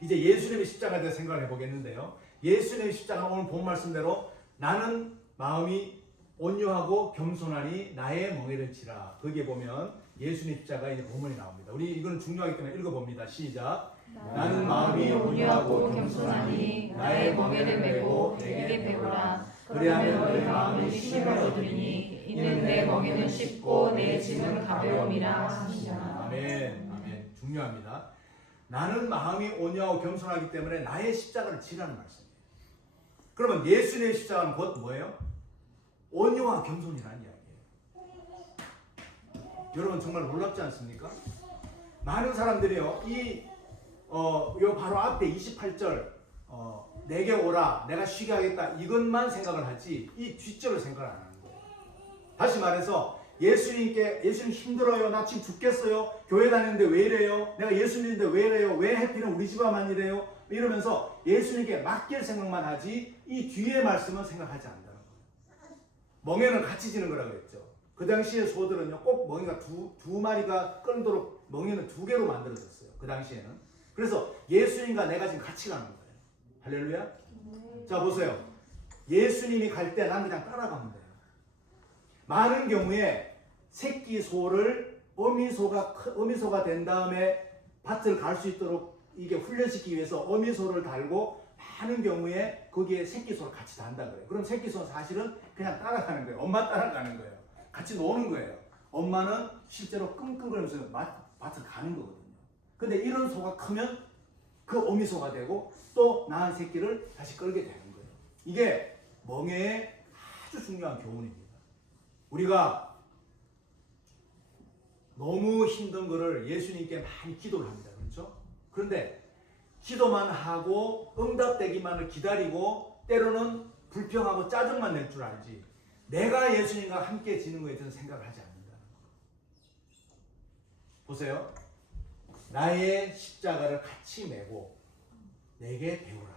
이제 예수님의 십자가에 대해 생각을 해보겠는데요. 예수님의 십자가 오늘 본 말씀대로 나는 마음이 온유하고 겸손하니 나의 멍에를 치라. 거기에 보면 예수님 십자가 이제 본문이 나옵니다. 우리 이거는 중요하기 때문에 읽어봅니다. 시작. 나는 마음이 온유하고 겸손하니 나의 멍에를 메고 내게 배우라. 그리하면 너희 마음이 쉼을 얻으리니 이는 내 멍에는 쉽고 내 짐은 가벼움이라 하시니라. 아멘. 아멘. 중요합니다. 나는 마음이 온유하고 겸손하기 때문에 나의 십자가를 지라는 말씀이에요. 그러면 예수님의 십자가는 곧 뭐예요? 온유와 겸손이라는 이야기예요. 여러분 정말 놀랍지 않습니까? 많은 사람들이요, 요 바로 앞에 28절 내게 오라 내가 쉬게 하겠다 이것만 생각을 하지 이 뒷절을 생각을 안 하는 거예요. 다시 말해서 예수님 힘들어요. 나 지금 죽겠어요. 교회 다니는데 왜 이래요? 내가 예수 믿는데 왜 이래요? 왜 해피는 우리 집안만 이래요? 이러면서 예수님께 맡길 생각만 하지 이 뒤에 말씀은 생각하지 않는다는 거예요. 멍에는 같이 지는 거라고 그랬죠. 그 당시에 소들은요 꼭 멍에가 두 마리가 끌도록 멍에는 두 개로 만들어졌어요. 그 당시에는. 그래서 예수님과 내가 지금 같이 가는 거예요. 할렐루야. 자 보세요. 예수님이 갈 때 난 그냥 따라가면 돼요. 많은 경우에 새끼 소를 어미소가 된 다음에 밭을 갈 수 있도록 이게 훈련시키기 위해서 어미소를 달고 많은 경우에 거기에 새끼 소를 같이 단다 그래요. 그럼 새끼 소는 사실은 그냥 따라가는 거예요. 엄마 따라가는 거예요. 같이 노는 거예요. 엄마는 실제로 끙끙거리면서 밭을 가는 거거든요. 근데 이런 소가 크면 그 어미소가 되고 또 낳은 새끼를 다시 끌게 되는 거예요. 이게 멍에의 아주 중요한 교훈입니다. 우리가 너무 힘든 거를 예수님께 많이 기도를 합니다. 그렇죠? 그런데 기도만 하고 응답되기만을 기다리고 때로는 불평하고 짜증만 낼 줄 알지 내가 예수님과 함께 지는 거에 대해서 생각을 하지 않는다. 보세요. 나의 십자가를 같이 메고 내게 배우라.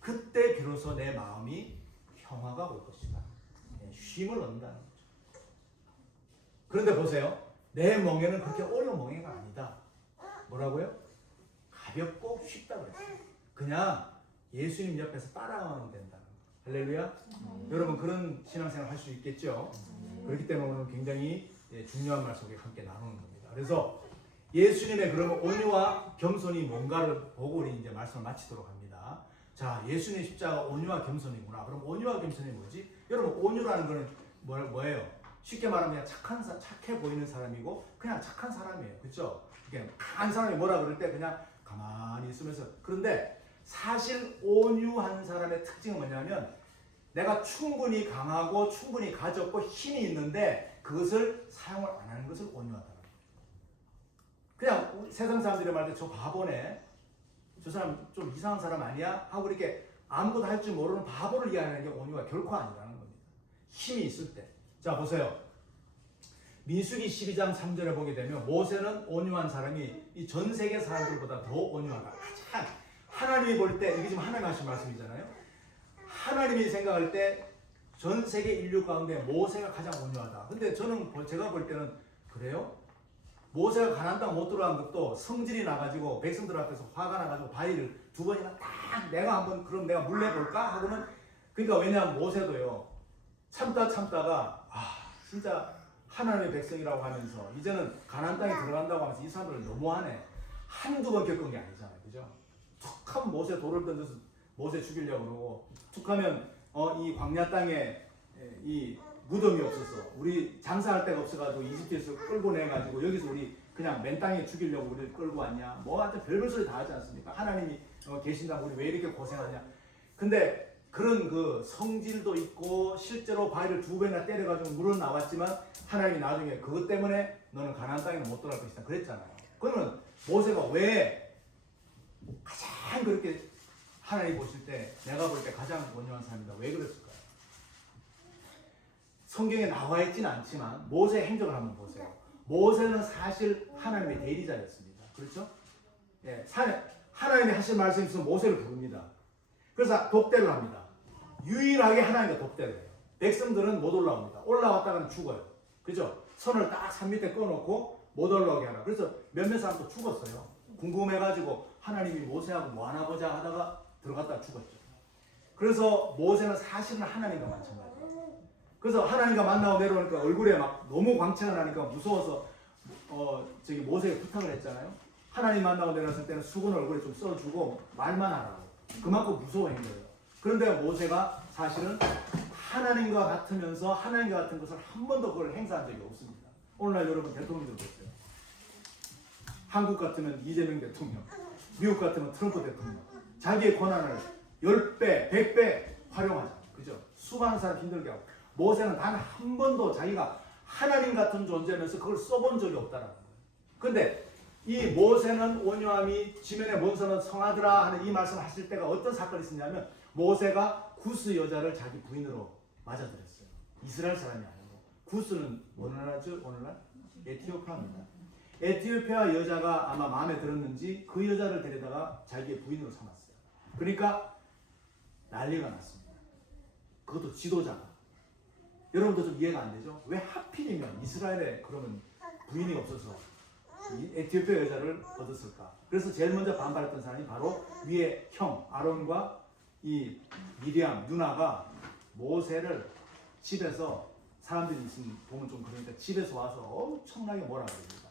그때 비로소 내 마음이 평화가 올 것이다. 쉼을 얻는다는 거죠. 그런데 보세요. 내 멍에는 그렇게 어려운 멍에가 아니다. 뭐라고요? 가볍고 쉽다 그랬어요. 그냥 예수님 옆에서 따라가면 된다. 할렐루야. 여러분 그런 신앙생활 할 수 있겠죠. 그렇기 때문에 오늘 굉장히 중요한 말씀을 함께 나누는 겁니다. 그래서 예수님의 그런 온유와 겸손이 뭔가를 보고 우리 이제 말씀을 마치도록 합니다. 자, 예수님의 십자가 온유와 겸손이구나. 그럼 온유와 겸손이 뭐지? 여러분 온유라는 거는 뭐예요? 쉽게 말하면 그냥 착해 보이는 사람이고 그냥 착한 사람이에요. 그렇죠? 그냥 강한 사람이 뭐라 그럴 때 그냥 가만히 있으면서. 그런데 사실 온유한 사람의 특징은 뭐냐면 내가 충분히 강하고 충분히 가졌고 힘이 있는데 그것을 사용을 안 하는 것을 온유하다. 그냥 세상 사람들이 말할 때 저 바보네, 저 사람 좀 이상한 사람 아니야? 하고 이렇게 아무것도 할 줄 모르는 바보를 이해하는 게 온유가 결코 아니라는 겁니다. 힘이 있을 때. 자 보세요. 민수기 12장 3절에 보게 되면 모세는 온유한 사람이 이 전 세계 사람들보다 더 온유하다. 가장 하나님이 볼 때 이게 지금 하나님 하신 말씀이잖아요. 하나님이 생각할 때 전 세계 인류 가운데 모세가 가장 온유하다. 근데 저는 제가 볼 때는 그래요? 모세가 가나안 땅 못 들어간 것도 성질이 나가지고 백성들 앞에서 화가 나가지고 바위를 2번이나 딱 내가 한번 그럼 내가 물려볼까 하고는. 그러니까 왜냐하면 모세도요 참다가 진짜 하나님의 백성이라고 하면서 이제는 가나안 땅에 들어간다고 하면서 이 사람들을 너무하네. 한두 번 겪은 게 아니잖아요. 그죠? 툭 하면 모세 돌을 던져서 모세 죽이려고 그러고 툭 하면 이 광야 땅에 이 무덤이 없어서 우리 장사할 데가 없어가지고 이집트에서 끌고 내가지고 여기서 우리 그냥 맨 땅에 죽이려고 우리를 끌고 왔냐. 뭐한테 별별 소리 다 하지 않습니까? 하나님이 계신다고 우리 왜 이렇게 고생하냐. 근데 그런 그 성질도 있고 실제로 바위를 2배나 때려가지고 물은 나왔지만 하나님이 나중에 그것 때문에 너는 가나안 땅에 못 들어갈 것이다 그랬잖아요. 그러면 모세가 왜 가장 그렇게 하나님 보실 때 내가 볼 때 가장 온유한 사람이다. 왜 그랬을까요? 성경에 나와 있지는 않지만 모세의 행적을 한번 보세요. 모세는 사실 하나님의 대리자였습니다. 그렇죠? 예, 하나님이 하신 말씀이 있으면 모세를 부릅니다. 그래서 독대를 합니다. 유일하게 하나님과 독대를 해요. 백성들은 못 올라옵니다. 올라왔다가는 죽어요. 그죠? 선을 딱 산 밑에 꺼놓고 못 올라오게 하라. 그래서 몇몇 사람도 죽었어요. 궁금해가지고 하나님이 모세하고 뭐 하나 보자 하다가 들어갔다가 죽었죠. 그래서 모세는 사실은 하나님과 마찬가지예요. 그래서 하나님과 만나고 내려오니까 얼굴에 막 너무 광채가 나니까 무서워서 모세에게 부탁을 했잖아요. 하나님 만나고 내려왔을 때는 수건 얼굴에 좀 써주고 말만 하라고. 그만큼 무서워한 거예요. 그런데 모세가 사실은 하나님과 같으면서 하나님과 같은 것을 한 번도 그걸 행사한 적이 없습니다. 오늘날 여러분 대통령들 보세요. 한국 같으면 이재명 대통령, 미국 같으면 트럼프 대통령. 자기의 권한을 10배, 100배 활용하죠. 그죠? 수많은 사람 힘들게 하고. 모세는 단 한 번도 자기가 하나님 같은 존재면서 그걸 써본 적이 없다라는 거예요. 근데 이 모세는 온유함이 지면에 먼저는 성하더라 하는 이 말씀을 하실 때가 어떤 사건이 있었냐면 모세가 구스 여자를 자기 부인으로 맞아들였어요. 이스라엘 사람이 아니고. 구스는 어느 나라죠? 오늘날? 에티오피아입니다. 에티오피아 여자가 아마 마음에 들었는지 그 여자를 데려다가 자기의 부인으로 삼았어요. 그러니까 난리가 났습니다. 그것도 지도자가. 여러분도 좀 이해가 안 되죠? 왜 하필이면 이스라엘에 그러면 부인이 없어서 이 에티오피아 여자를 얻었을까? 그래서 제일 먼저 반발했던 사람이 바로 위의 형 아론과 이 미리암 누나가 모세를 집에서 사람들이 있으면 보면 좀 그러니까 집에서 와서 엄청나게 뭐라 그럽니다.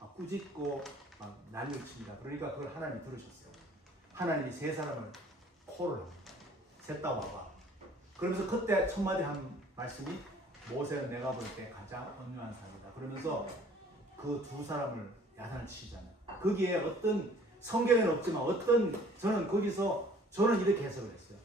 막 꾸짖고 막 난리를 칩니다. 그러니까 그걸 하나님이 들으셨어요. 하나님이 세 사람을 콜을 합니다. 셋 다 와봐. 그러면서 그때 첫 마디 한 말씀이 모세는 내가 볼 때 가장 온유한 사람이다. 그러면서 그 2 사람을 야단을 치잖아요. 거기에 어떤 성경에는 없지만 저는 거기서 저는 이렇게 해석을 했어요.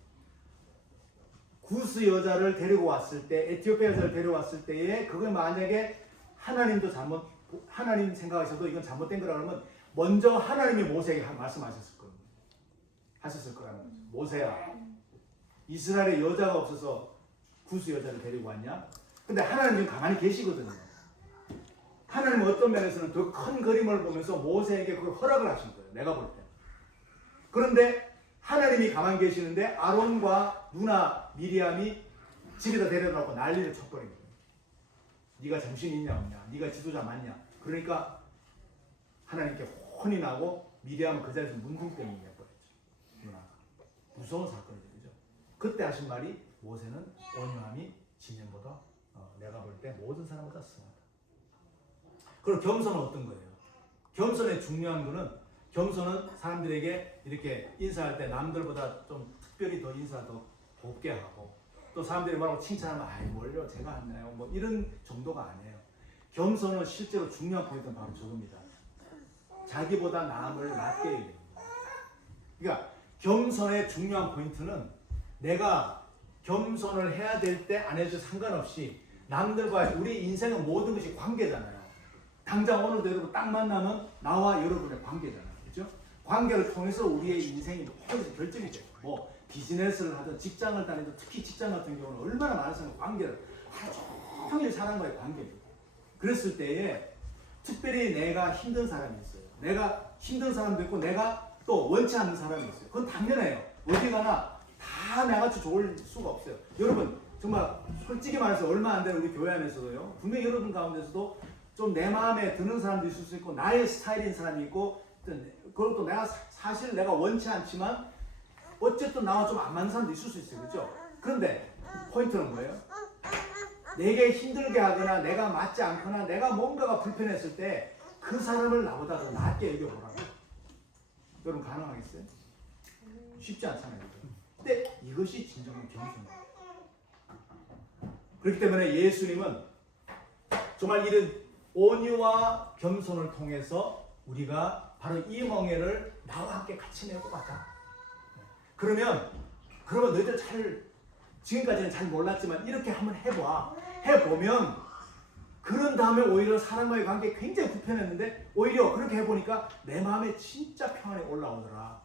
구스 여자를 데리고 왔을 때 에티오피아 여자를 데려왔을 때에 그걸 만약에 하나님 생각하셔도 이건 잘못된 거라 그러면 먼저 하나님이 모세에게 말씀하셨을 겁니다. 하셨을 거라는 거죠. 모세야, 이스라엘에 여자가 없어서 구스 여자를 데리고 왔냐? 근데 하나님 지금 가만히 계시거든요. 하나님은 어떤 면에서는 더 큰 그림을 보면서 모세에게 그걸 허락을 하신 거예요. 내가 볼 때. 그런데 하나님이 가만히 계시는데 아론과 누나 미리암이 집에다 데려다놓고 난리를 쳤버린 거예요. 네가 정신이 있냐 없냐, 네가 지도자 맞냐. 그러니까 하나님께 혼이 나고 미리암은 그 자리에서 문둥병이 되어버렸죠. 누나가. 무서운 사건이죠. 그죠? 그때 하신 말이 모세는 온유함이 진행보다 내가 볼 때 모든 사람보다 승하다. 그리고 겸손은 어떤 거예요? 겸손의 중요한 거는 겸손은 사람들에게 이렇게 인사할 때 남들보다 좀 특별히 더 인사 더 곱게 하고 또 사람들이 뭐라고 칭찬하면 아이 뭘요 제가 했나요? 뭐 이런 정도가 아니에요. 겸손은 실제로 중요한 포인트는 바로 저겁니다. 자기보다 남을 낮게 해야 됩니다. 그러니까 겸손의 중요한 포인트는 내가 겸손을 해야 될 때 안 해도 상관없이 남들과 우리 인생의 모든 것이 관계잖아요. 당장 오늘도 여러분 딱 만나면 나와 여러분의 관계잖아요. 그렇죠? 관계를 통해서 우리의 인생이 모든 결정이 돼요. 뭐 비즈니스를 하든 직장을 다니든 특히 직장 같은 경우는 얼마나 많은 사람과 관계를 하루 종일 사람과의 관계입니다. 그랬을 때에 특별히 내가 힘든 사람이 있어요. 내가 힘든 사람도 있고 내가 또 원치 않는 사람이 있어요. 그건 당연해요. 어디 가나 다 나같이 좋을 수가 없어요. 여러분 정말 솔직히 말해서 얼마 안 되는 우리 교회 안에서도요. 분명히 여러분 가운데서도 좀 내 마음에 드는 사람도 있을 수 있고 나의 스타일인 사람이 있고 그것도 내가 사실 내가 원치 않지만 어쨌든 나와 좀 안 맞는 사람도 있을 수 있어요. 그렇죠? 그런데 포인트는 뭐예요? 내게 힘들게 하거나 내가 맞지 않거나 내가 뭔가가 불편했을 때 그 사람을 나보다 더 낫게 여겨보라고. 여러분 가능하겠어요? 쉽지 않잖아요. 근데 이것이 진정한 겸손이에요. 그렇기 때문에 예수님은 정말 이런 온유와 겸손을 통해서 우리가 바로 이 멍에를 나와 함께 같이 메고 가자. 그러면 너희들 지금까지는 잘 몰랐지만 이렇게 한번 해보면 그런 다음에 오히려 사람과의 관계 굉장히 불편했는데 오히려 그렇게 해보니까 내 마음에 진짜 평안이 올라오더라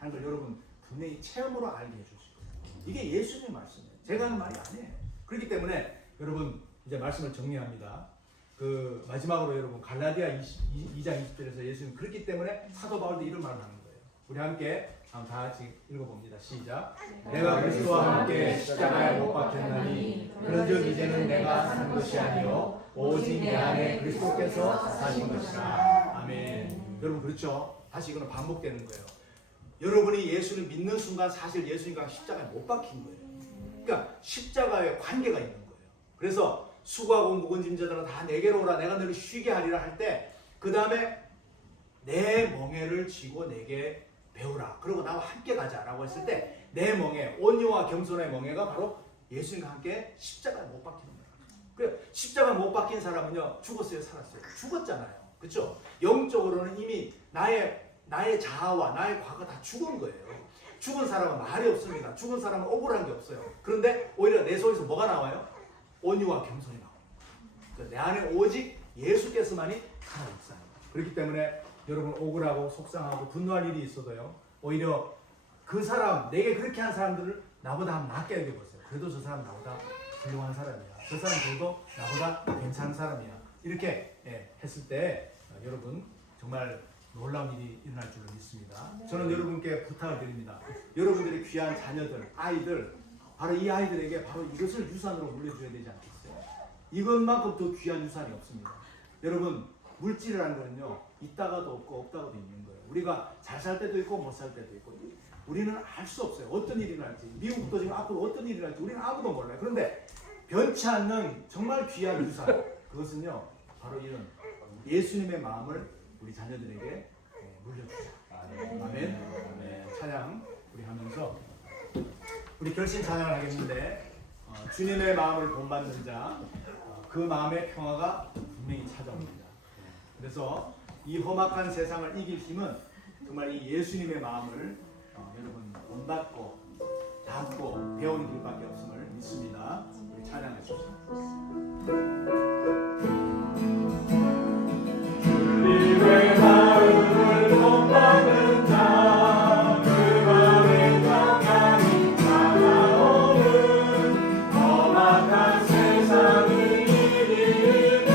하는 걸 여러분 분명히 체험으로 알게 해줄 수 있어요. 이게 예수님의 말씀이에요. 제가 하는 말이 아니에요. 그렇기 때문에 여러분 이제 말씀을 정리합니다. 그 마지막으로 여러분 갈라디아 2장 20절에서 예수님 그렇기 때문에 사도 바울도 이런 말을 하는 거예요. 우리 함께 한번 다 같이 읽어봅니다. 시작. 내가 그리스도와 함께 십자가에 못 박혔나니 그런즉 이제는 내가 산 것이 아니요 오직 내 안에 그리스도께서 사신 것이라. 아멘. 여러분 그렇죠? 다시 이거는 반복되는 거예요. 여러분이 예수를 믿는 순간 사실 예수님과 십자가에 못 박힌 거예요. 그러니까 십자가에 관계가 있는 거예요. 그래서 수고하고 무거운 짐자들아 다 내게로 오라 내가 너를 쉬게 하리라 할 때 그 다음에 내 멍에를 지고 내게 배우라. 그리고 나와 함께 가자라고 했을 때 내 멍에 온유와 겸손의 멍에가 바로 예수님과 함께 십자가에 못 박히는 거예요. 그래 십자가 못 박힌 사람은요 죽었어요, 살았어요? 죽었잖아요, 그렇죠? 영적으로는 이미 나의 자아와 나의 과거가 다 죽은 거예요. 죽은 사람은 말이 없습니다. 죽은 사람은 억울한 게 없어요. 그런데 오히려 내 속에서 뭐가 나와요? 온유와 겸손이 나와요. 그러니까 내 안에 오직 예수께서만이 살아있어요. 그렇기 때문에 여러분 억울하고 속상하고 분노할 일이 있어도요 오히려 그 사람 내게 그렇게 한 사람들을 나보다 한번 낫게 여겨보세요. 그래도 저 사람 나보다 훌륭한 사람이야. 저 사람 그래도 나보다 괜찮은 사람이야. 이렇게 했을 때 여러분 정말 놀라운 일이 일어날 줄로 믿습니다. 저는 여러분께 부탁을 드립니다. 여러분들의 귀한 자녀들, 아이들 바로 이 아이들에게 바로 이것을 유산으로 물려줘야 되지 않겠어요? 이것만큼 더 귀한 유산이 없습니다. 여러분 물질이라는 거는요 있다가도 없고 없다가도 있는 거예요. 우리가 잘 살 때도 있고 못 살 때도 있고 우리는 알 수 없어요. 어떤 일이 날지 미국도 지금 앞으로 어떤 일이 날지 우리는 아무도 몰라요. 그런데 변치 않는 정말 귀한 유산 그것은요 바로 이런 예수님의 마음을 우리 자녀들에게 물려주자. 아멘. 찬양 우리 하면서 우리 결심 찬양을 하겠는데 주님의 마음을 본받는 자 그 마음의 평화가 분명히 찾아옵니다. 그래서 이 험악한 세상을 이길 힘은 정말 이 예수님의 마음을 여러분 본받고 담고 배우는 길밖에 없음을 믿습니다. 우리 찬양해 주십시오. 주님의 마음을 본받는 자, 그 마음에 평안이 찾아오는 험악한 세상을 이기는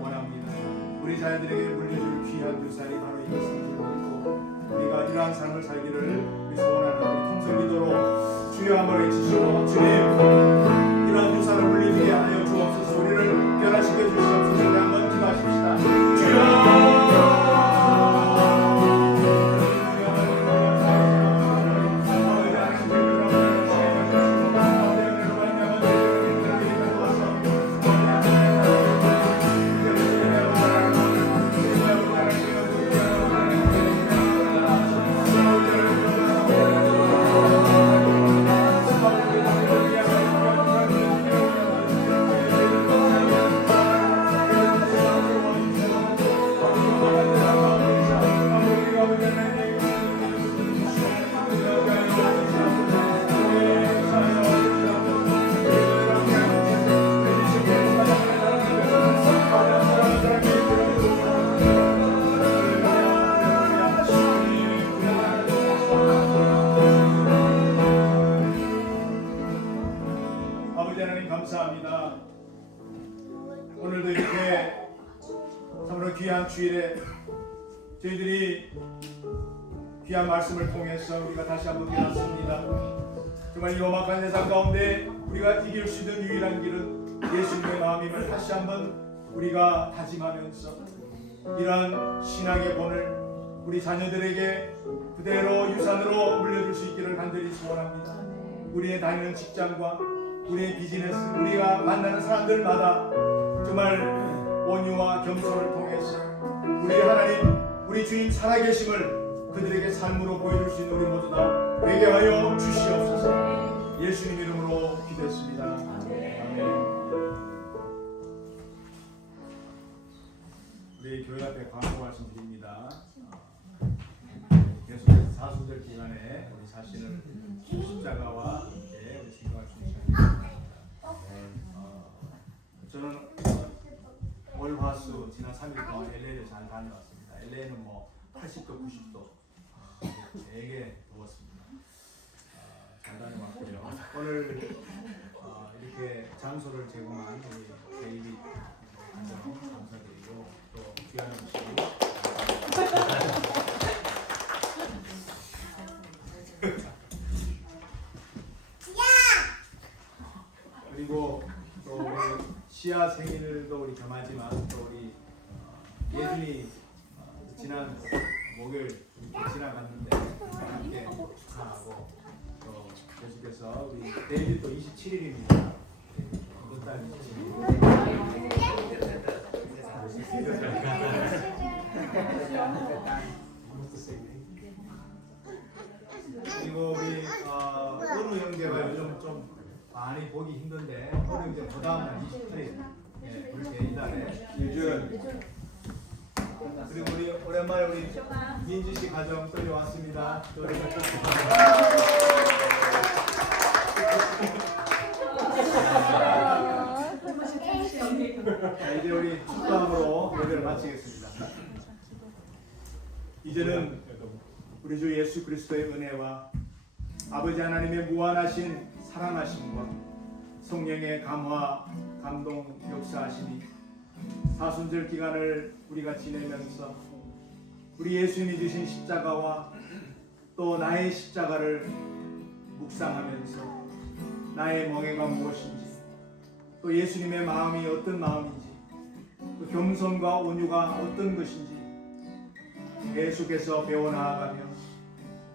원합니다. 우리 자녀들에게 물려줄 귀한 유산이 바로 이것을 믿고 우리가 이러한 삶을 살기를 우리 소원하는 우리 통성기도로 주여 한번 외치시고 주님 이러한 유산을 물려주게 하여 주옵소서. 우리를 변화시켜 주시옵소서. 우리 한번 기도하십시다. 주여 아버지 하나님 감사합니다. 오늘도 이렇게 참으로 귀한 주일에 저희들이 귀한 말씀을 통해서 우리가 다시 한번 깨닫습니다. 정말 이 험악한 세상 가운데 우리가 이길 수 있는 유일한 길은 예수님의 마음임을 다시 한번 우리가 다짐하면서 이러한 신앙의 본을 우리 자녀들에게 그대로 유산으로 물려줄 수 있기를 간절히 소원합니다. 우리의 다니는 직장과 우리의 비즈니스, 우리가 만나는 사람들마다 정말 온유와 겸손을 통해서 우리 하나님, 우리 주님 살아계심을 그들에게 삶으로 보여줄 수 있는 우리 모두 다 되게 하여 주시옵소서. 예수님 이름으로 기도했습니다. 아멘. 우리 교회 앞에 광고 말씀드립니다. 계속해서 사순절 기간에 우리 자신을 십자가와 함께 우리 생각할 수 있습니다. 저는 월화수 지난 3일 동안 LA를 잘 다녀왔습니다. LA는 뭐 80도, 90도 되게 더웠습니다. 잘 다녀왔고요. 오늘 이렇게 장소를 제공한 우리 데이빗 안녕 감사드리고 또 귀한 음식 그리고 또 우리 시아 생일도 우리 겸하지만 또 우리 예준이 지난 목요일 지나갔는데 함께 축하하고 또 계속해서 우리 데이빗도 27일입니다. 이번 달 27일. 그리고 우리 은우 형제가 요즘 좀 많이 보기 힘든데 은우 형제 그 다음날 28일 그렇게 이달에 유준. 그리고 우리 오랜만에 우리 민지 씨 가정 끌려왔습니다. 이제 우리 축도함으로 예배를 마치겠습니다. 이제는 우리 주 예수 그리스도의 은혜와 아버지 하나님의 무한하신 사랑하심과 성령의 감화, 감동, 역사하심이 사순절 기간을 우리가 지내면서 우리 예수님이 주신 십자가와 또 나의 십자가를 묵상하면서 나의 멍에가 무엇인지 또 예수님의 마음이 어떤 마음인지 또 겸손과 온유가 어떤 것인지 계속해서 배워나가며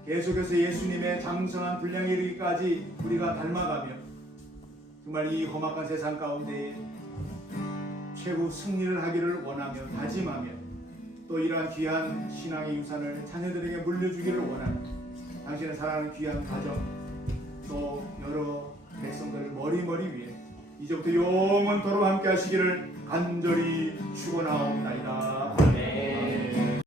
계속해서 예수님의 장성한 분량에 이르기까지 우리가 닮아가며 정말 이 험악한 세상 가운데 최고 승리를 하기를 원하며 다짐하며 또 이러한 귀한 신앙의 유산을 자녀들에게 물려주기를 원하며 당신의 사랑하는 귀한 가정 또 여러 백성들을 머리머리 위에 이제부터 영원토록 함께 하시기를 간절히 축원하옵나이다.